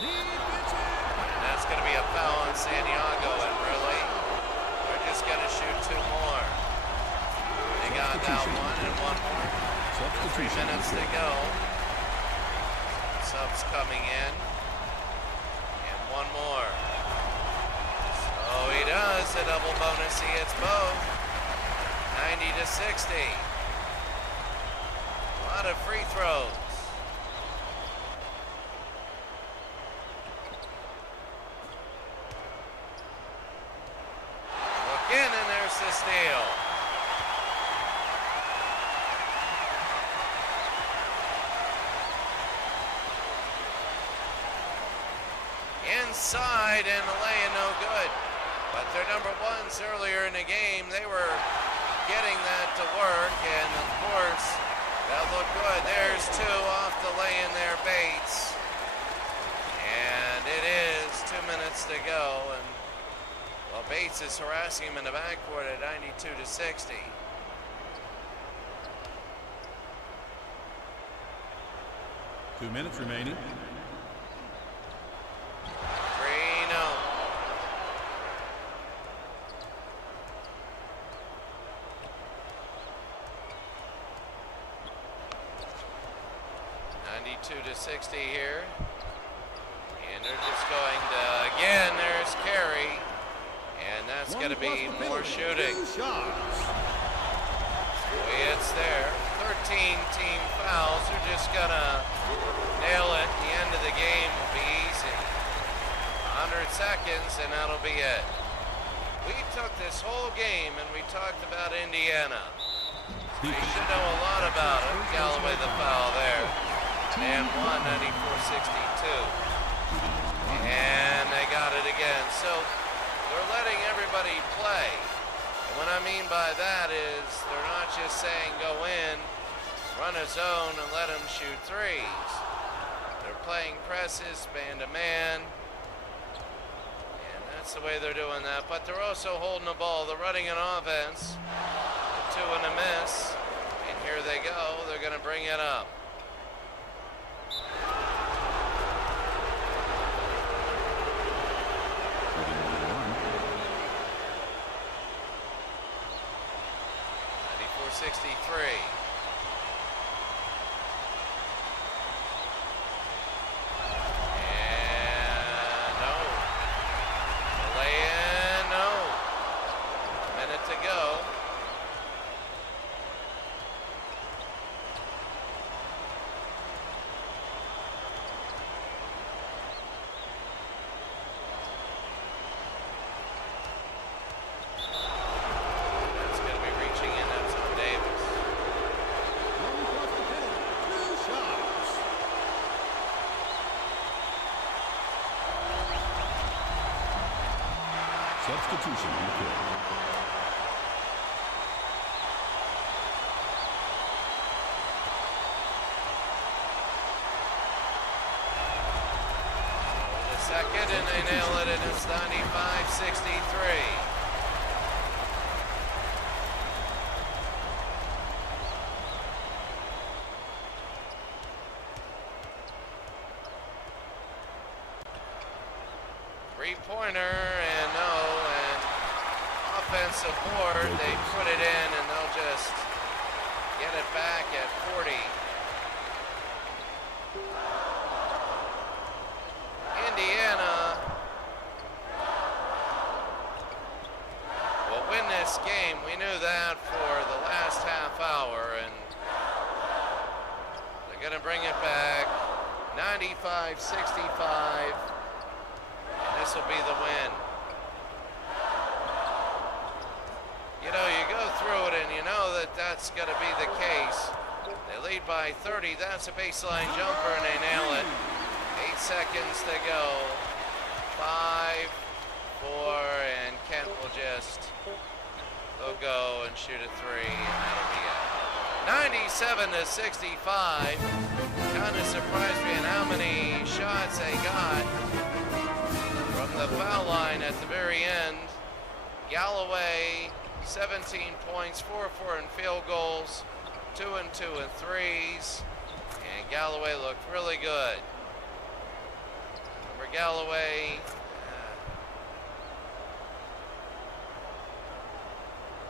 And that's going to be a foul on San Diego, and really, they're just going to shoot 2 more. They got now 1 and 1 more. 3 minutes to go. Subs coming in. And 1 more. So he does a double bonus. He hits both. 90-60. A lot of free throws. Look in, and there's the steal. Inside, and the lay no good. But their number ones earlier in the game, they were getting that to work, and of course, that looked good. There's 2 off the lay in there, Bates. And it is 2 minutes to go, and well, Bates is harassing him in the backcourt at 92-60. Two minutes remaining. 92-60 here. And they're just going to, again, there's Carey. And that's going to be more shooting. Boy, it's there. team fouls. They're just gonna nail it. The end of the game will be easy. 100 seconds and that'll be it. We took this whole game and we talked about Indiana. You should know a lot about it. Galloway the foul there. And won 94-62. And they got it again. So they're letting everybody play. And what I mean by that is they're not just saying go in, run a zone and let them shoot threes. They're playing presses, man to man. And that's the way they're doing that. But they're also holding the ball. They're running an offense. A 2 and a miss. And here they go. They're going to bring it up. Substitution on the court. The second, and they nail it, and it's 95-63. Three-pointer, and no, and offensive board, they put it in, and they'll just get it back at 40. Indiana will win this game. We knew that for the last half hour, and they're going to bring it back 95-65. This will be the win. You know, you go through it and you know that that's going to be the case. They lead by 30. That's a baseline jumper and they nail it. 8 seconds to go. 5, 4, and Kent will just, they'll go and shoot a 3, and that'll be it. 97-65. Kind of surprised me in how many shots they got. From the foul line at the very end, Galloway, 17 points, 4-4 in field goals, 2 and 2 in threes, and Galloway looked really good. Remember Galloway,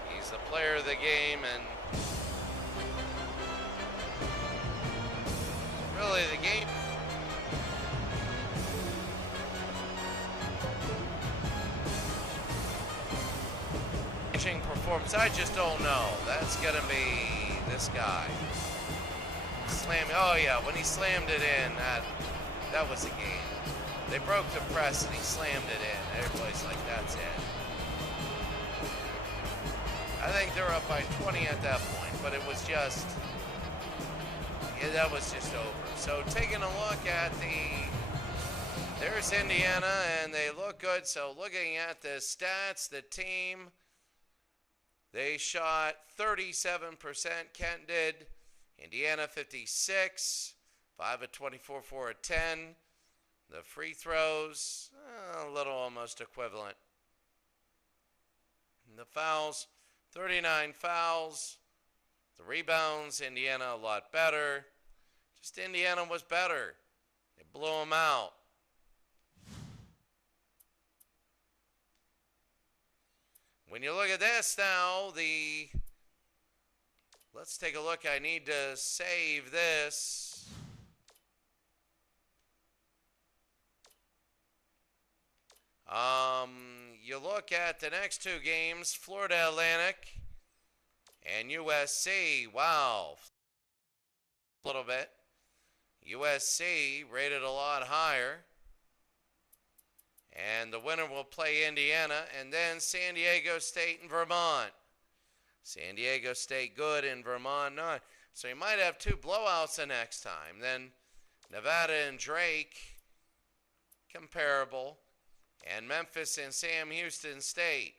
he's the player of the game, and really the game. Performance, I just don't know. That's gonna be this guy. Slam. Oh yeah, when he slammed it in, that was the game. They broke the press and he slammed it in. Everybody's like, that's it. I think they're up by 20 at that point, but it was just, yeah, that was just over. So taking a look at there's Indiana, and they look good. So looking at the stats, the team. They shot 37%, Kent did. Indiana 56, 5 of 24, 4 of 10. The free throws, a little almost equivalent. And the fouls, 39 fouls. The rebounds, Indiana a lot better. Just Indiana was better. They blew them out. When you look at this now, let's take a look. I need to save this. You look at the next two games, Florida Atlantic and USC. Wow. a little bit. USC rated a lot higher. And the winner will play Indiana, and then San Diego State and Vermont. San Diego State good and Vermont not. So you might have 2 blowouts the next time. Then Nevada and Drake, comparable. And Memphis and Sam Houston State.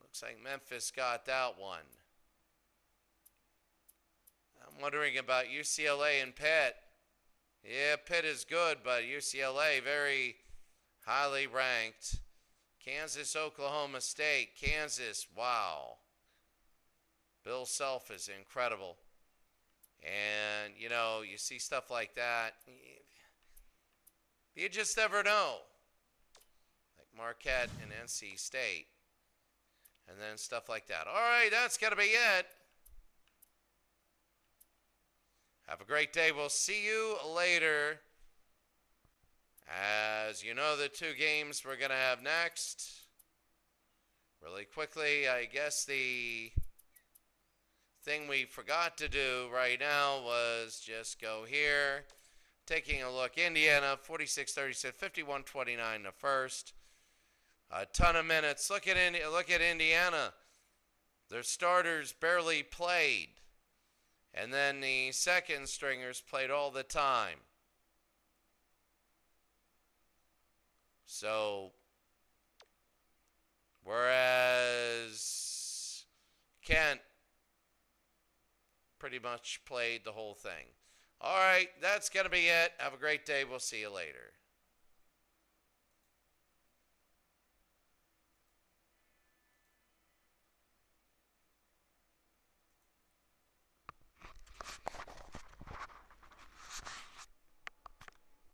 Looks like Memphis got that one. I'm wondering about UCLA and Pitt. Yeah, Pitt is good, but UCLA very highly ranked. Kansas, Oklahoma State. Kansas, wow. Bill Self is incredible. And, you know, you see stuff like that. You just never know. Like Marquette and NC State. And then stuff like that. All right, that's going to be it. Have a great day. We'll see you later. As you know, the 2 games we're going to have next. Really quickly, I guess the thing we forgot to do right now was just go here. Taking a look. Indiana, 46-36, 51-29 the first. A ton of minutes. Look at Indiana. Their starters barely played. And then the second stringers played all the time. So, whereas Kent pretty much played the whole thing. All right, that's going to be it. Have a great day. We'll see you later.